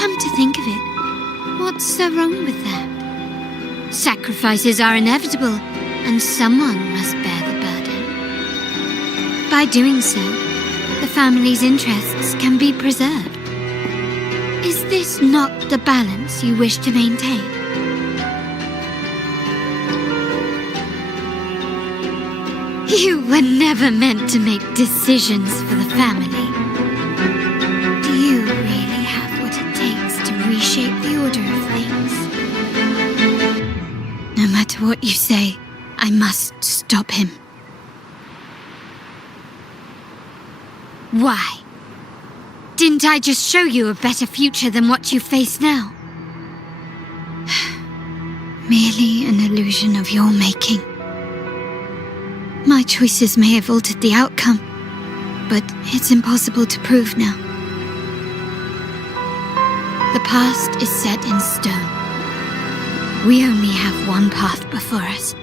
Come to think of it, what's so wrong with that? Sacrifices are inevitable, and someone must bear the burden. By doing so, the family's interests can be preserved. Is this not the balance you wish to maintain? You were never meant to make decisions for the family. Do you really have what it takes to reshape the order of things? No matter what you say, I must stop him. Why? Didn't I just show you a better future than what you face now? Merely an illusion of your making. My choices may have altered the outcome, but it's impossible to prove now. The past is set in stone. We only have one path before us.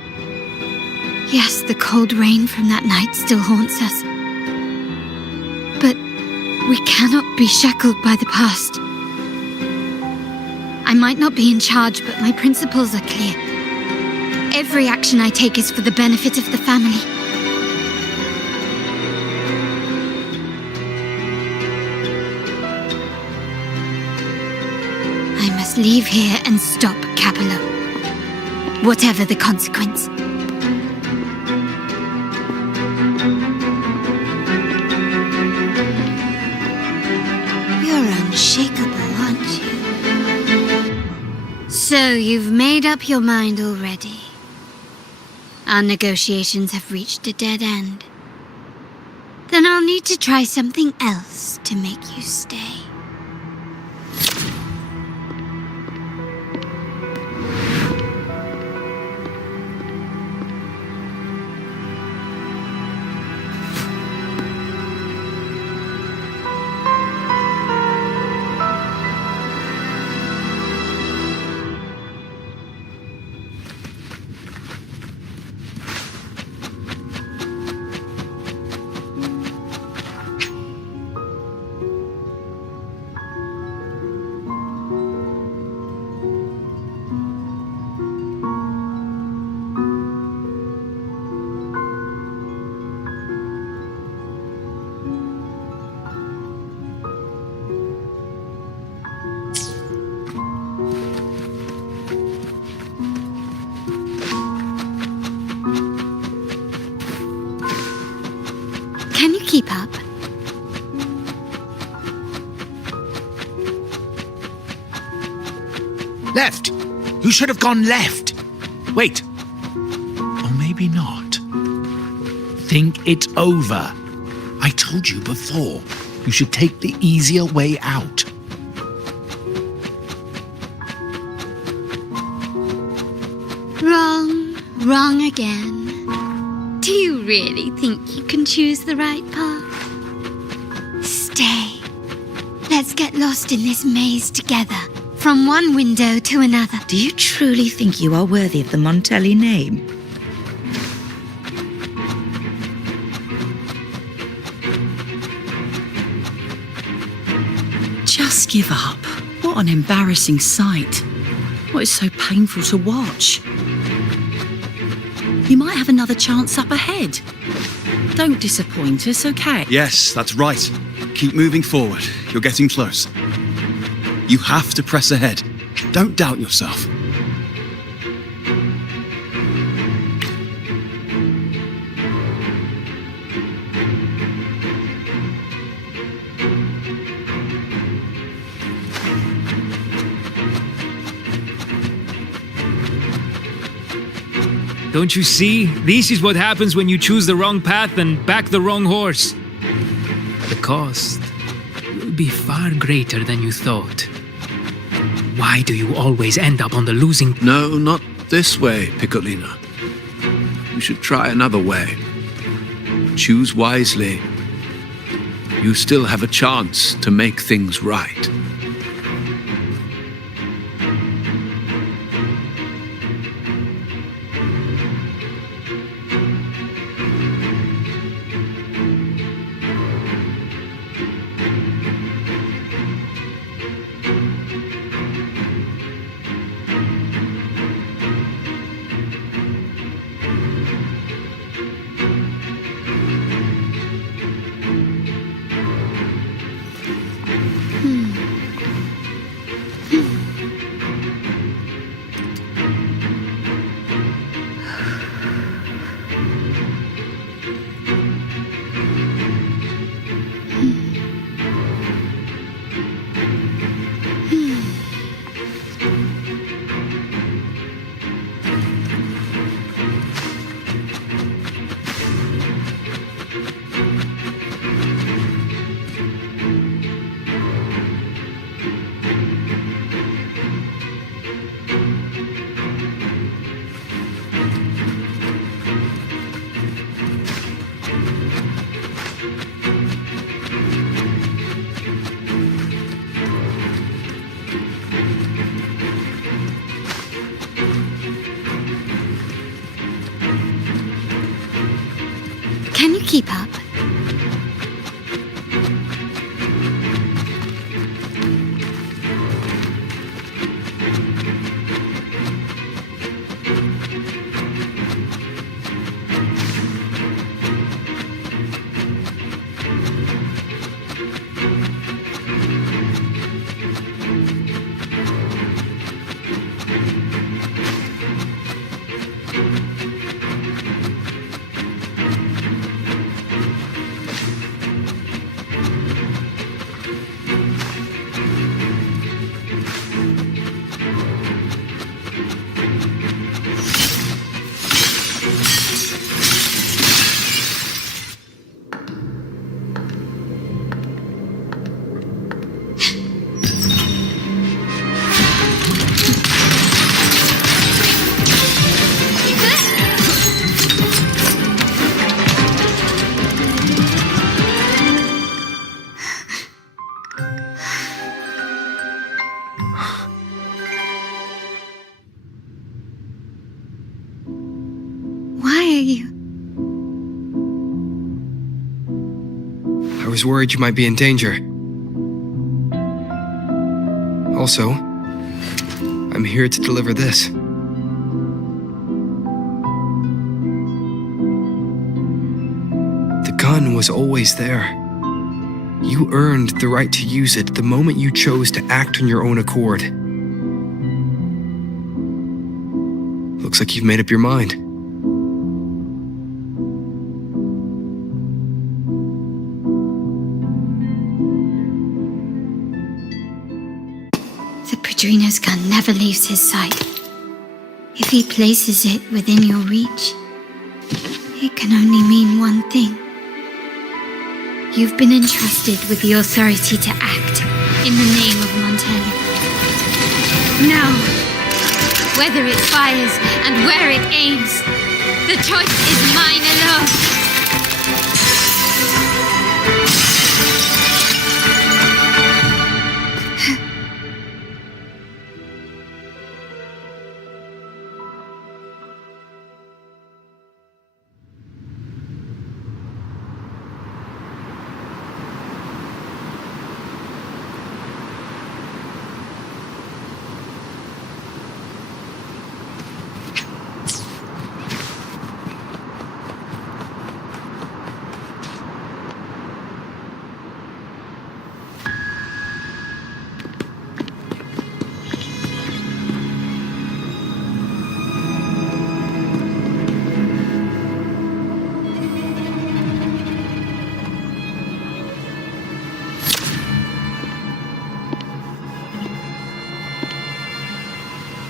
Yes, the cold rain from that night still haunts us. But we cannot be shackled by the past. I might not be in charge, but my principles are clear. Every action I take is for the benefit of the family. I must leave here and stop Capello, whatever the consequence. Unshakable, aren't you? So you've made up your mind already. Our negotiations have reached a dead end. Then I'll need to try something else to make you stay. Can you keep up? Left! You should have gone left! Wait. Or maybe not. Think it over. I told you before. You should take the easier way out. Wrong again. Do you really think you can choose the right path? Stay. Let's get lost in this maze together, from one window to another. Do you truly think you are worthy of the Montelli name? Just give up. What an embarrassing sight. What is so painful to watch? You might have another chance up ahead. Don't disappoint us, okay? Yes, that's right. Keep moving forward. You're getting close. You have to press ahead. Don't doubt yourself. Don't you see? This is what happens when you choose the wrong path and back the wrong horse. The cost will be far greater than you thought. Why do you always end up on the losing? No, not this way, Piccolina. You should try another way. Choose wisely. You still have a chance to make things right. Can you keep up? Why are you? I was worried you might be in danger. Also, I'm here to deliver this. The gun was always there. You earned the right to use it the moment you chose to act on your own accord. Looks like you've made up your mind. Padrino's gun never leaves his sight. If he places it within your reach, it can only mean one thing. You've been entrusted with the authority to act in the name of Montelli. Now, whether it fires and where it aims, the choice is mine alone.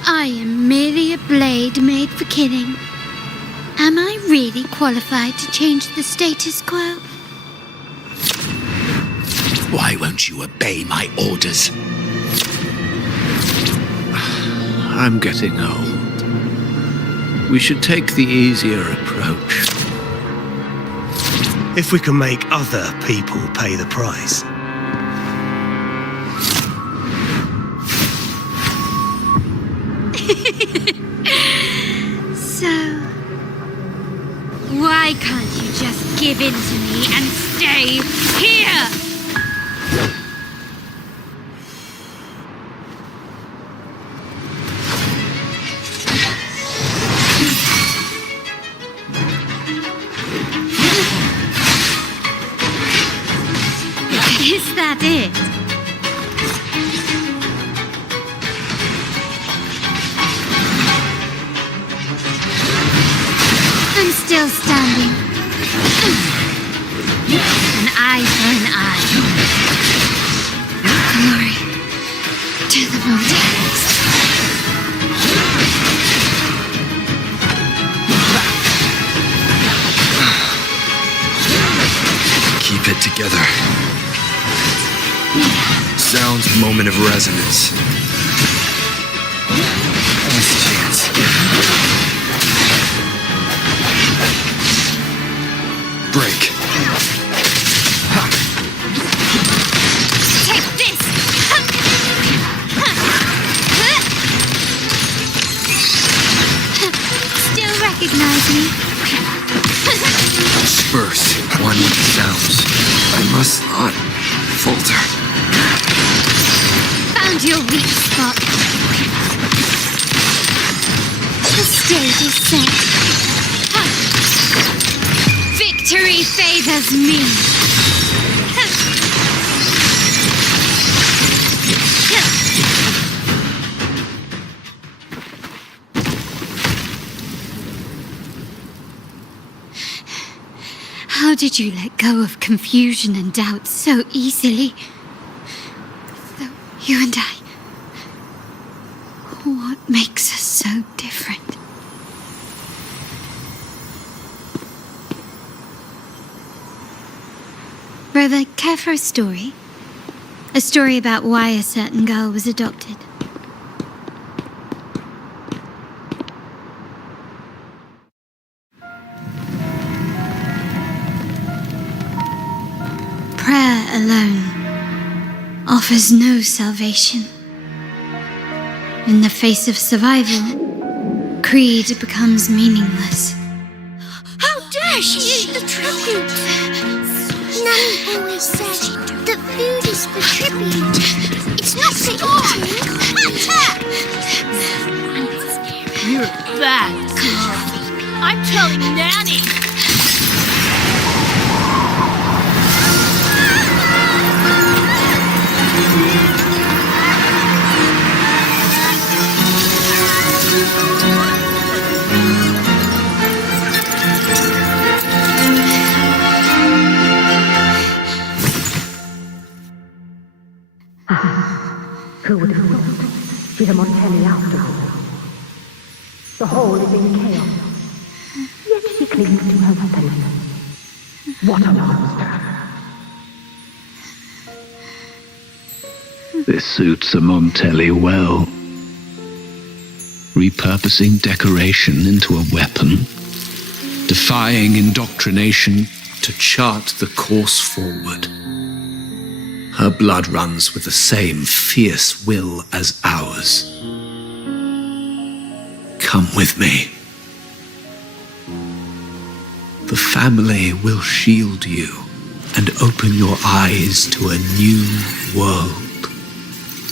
I am merely a blade made for killing. Am I really qualified to change the status quo? Why won't you obey my orders? I'm getting old. We should take the easier approach. If we can make other people pay the price. So, why can't you just give in to me and stay here? Is that it? I'm still standing. An eye for an eye. Glory to the Montellis. Keep it together. Sound's moment of resonance. Last chance. Break. Take this! Still recognize me? Disperse, one with the sounds. I must not falter. Found your weak spot. The stage is set. Victory favors me. How did you let go of confusion and doubt so easily? Though you and I... What makes us so different? Brother, care for a story? A story about why a certain girl was adopted. Prayer alone offers no salvation. In the face of survival, creed becomes meaningless. How dare she eat the tribute? Nanny always said that food is for tribute. It's not for eating. You're bad, girl. I'm telling Nanny. Who would have thought? be the Montelli after all. The whole is in chaos. Yet she clings to her weapons. What a monster! This suits a Montelli well. Repurposing decoration into a weapon, defying indoctrination to chart the course forward. Her blood runs with the same fierce will as ours. Come with me. The family will shield you and open your eyes to a new world.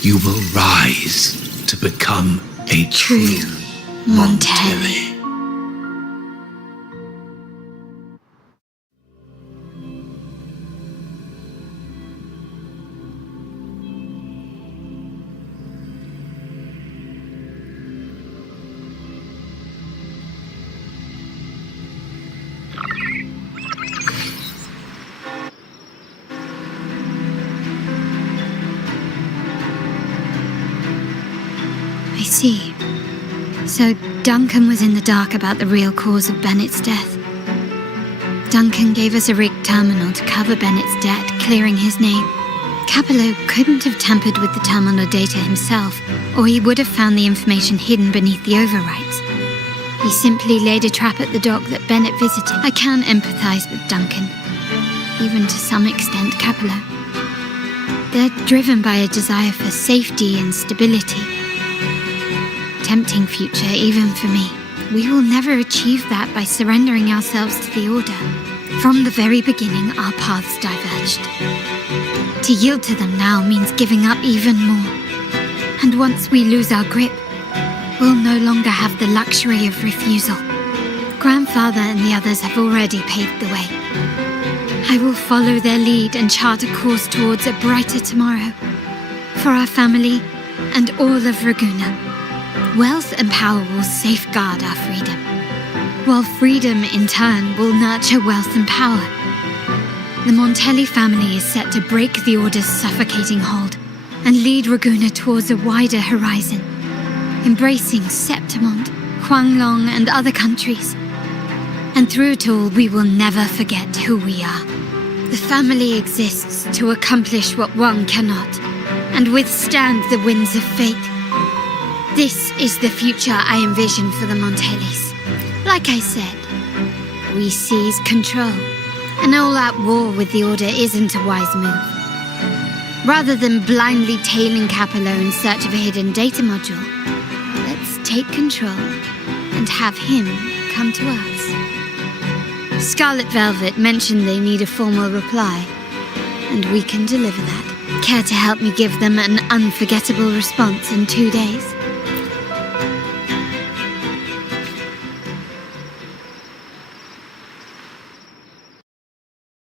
You will rise to become a true Montelli. I see. So Duncan was in the dark about the real cause of Bennett's death. Duncan gave us a rigged terminal to cover Bennett's debt, clearing his name. Capello couldn't have tampered with the terminal data himself, or he would have found the information hidden beneath the overwrites. He simply laid a trap at the dock that Bennett visited. I can empathize with Duncan, even to some extent Capello. They're driven by a desire for safety and stability. Tempting future, even for me. We will never achieve that by surrendering ourselves to the Order. From the very beginning, our paths diverged. To yield to them now means giving up even more. And once we lose our grip, we'll no longer have the luxury of refusal. Grandfather and the others have already paved the way. I will follow their lead and chart a course towards a brighter tomorrow. For our family and all of Ragusa. Wealth and power will safeguard our freedom, while freedom in turn will nurture wealth and power. The Montelli family is set to break the Order's suffocating hold and lead Ragusa towards a wider horizon, embracing Septimont, Huanglong and other countries. And through it all, we will never forget who we are. The family exists to accomplish what one cannot, and withstand the winds of fate. This is the future I envision for the Montellis. Like I said, we seize control. An all-out war with the Order isn't a wise move. Rather than blindly tailing Capello in search of a hidden data module, let's take control and have him come to us. Scarlet Velvet mentioned they need a formal reply, and we can deliver that. Care to help me give them an unforgettable response in 2 days?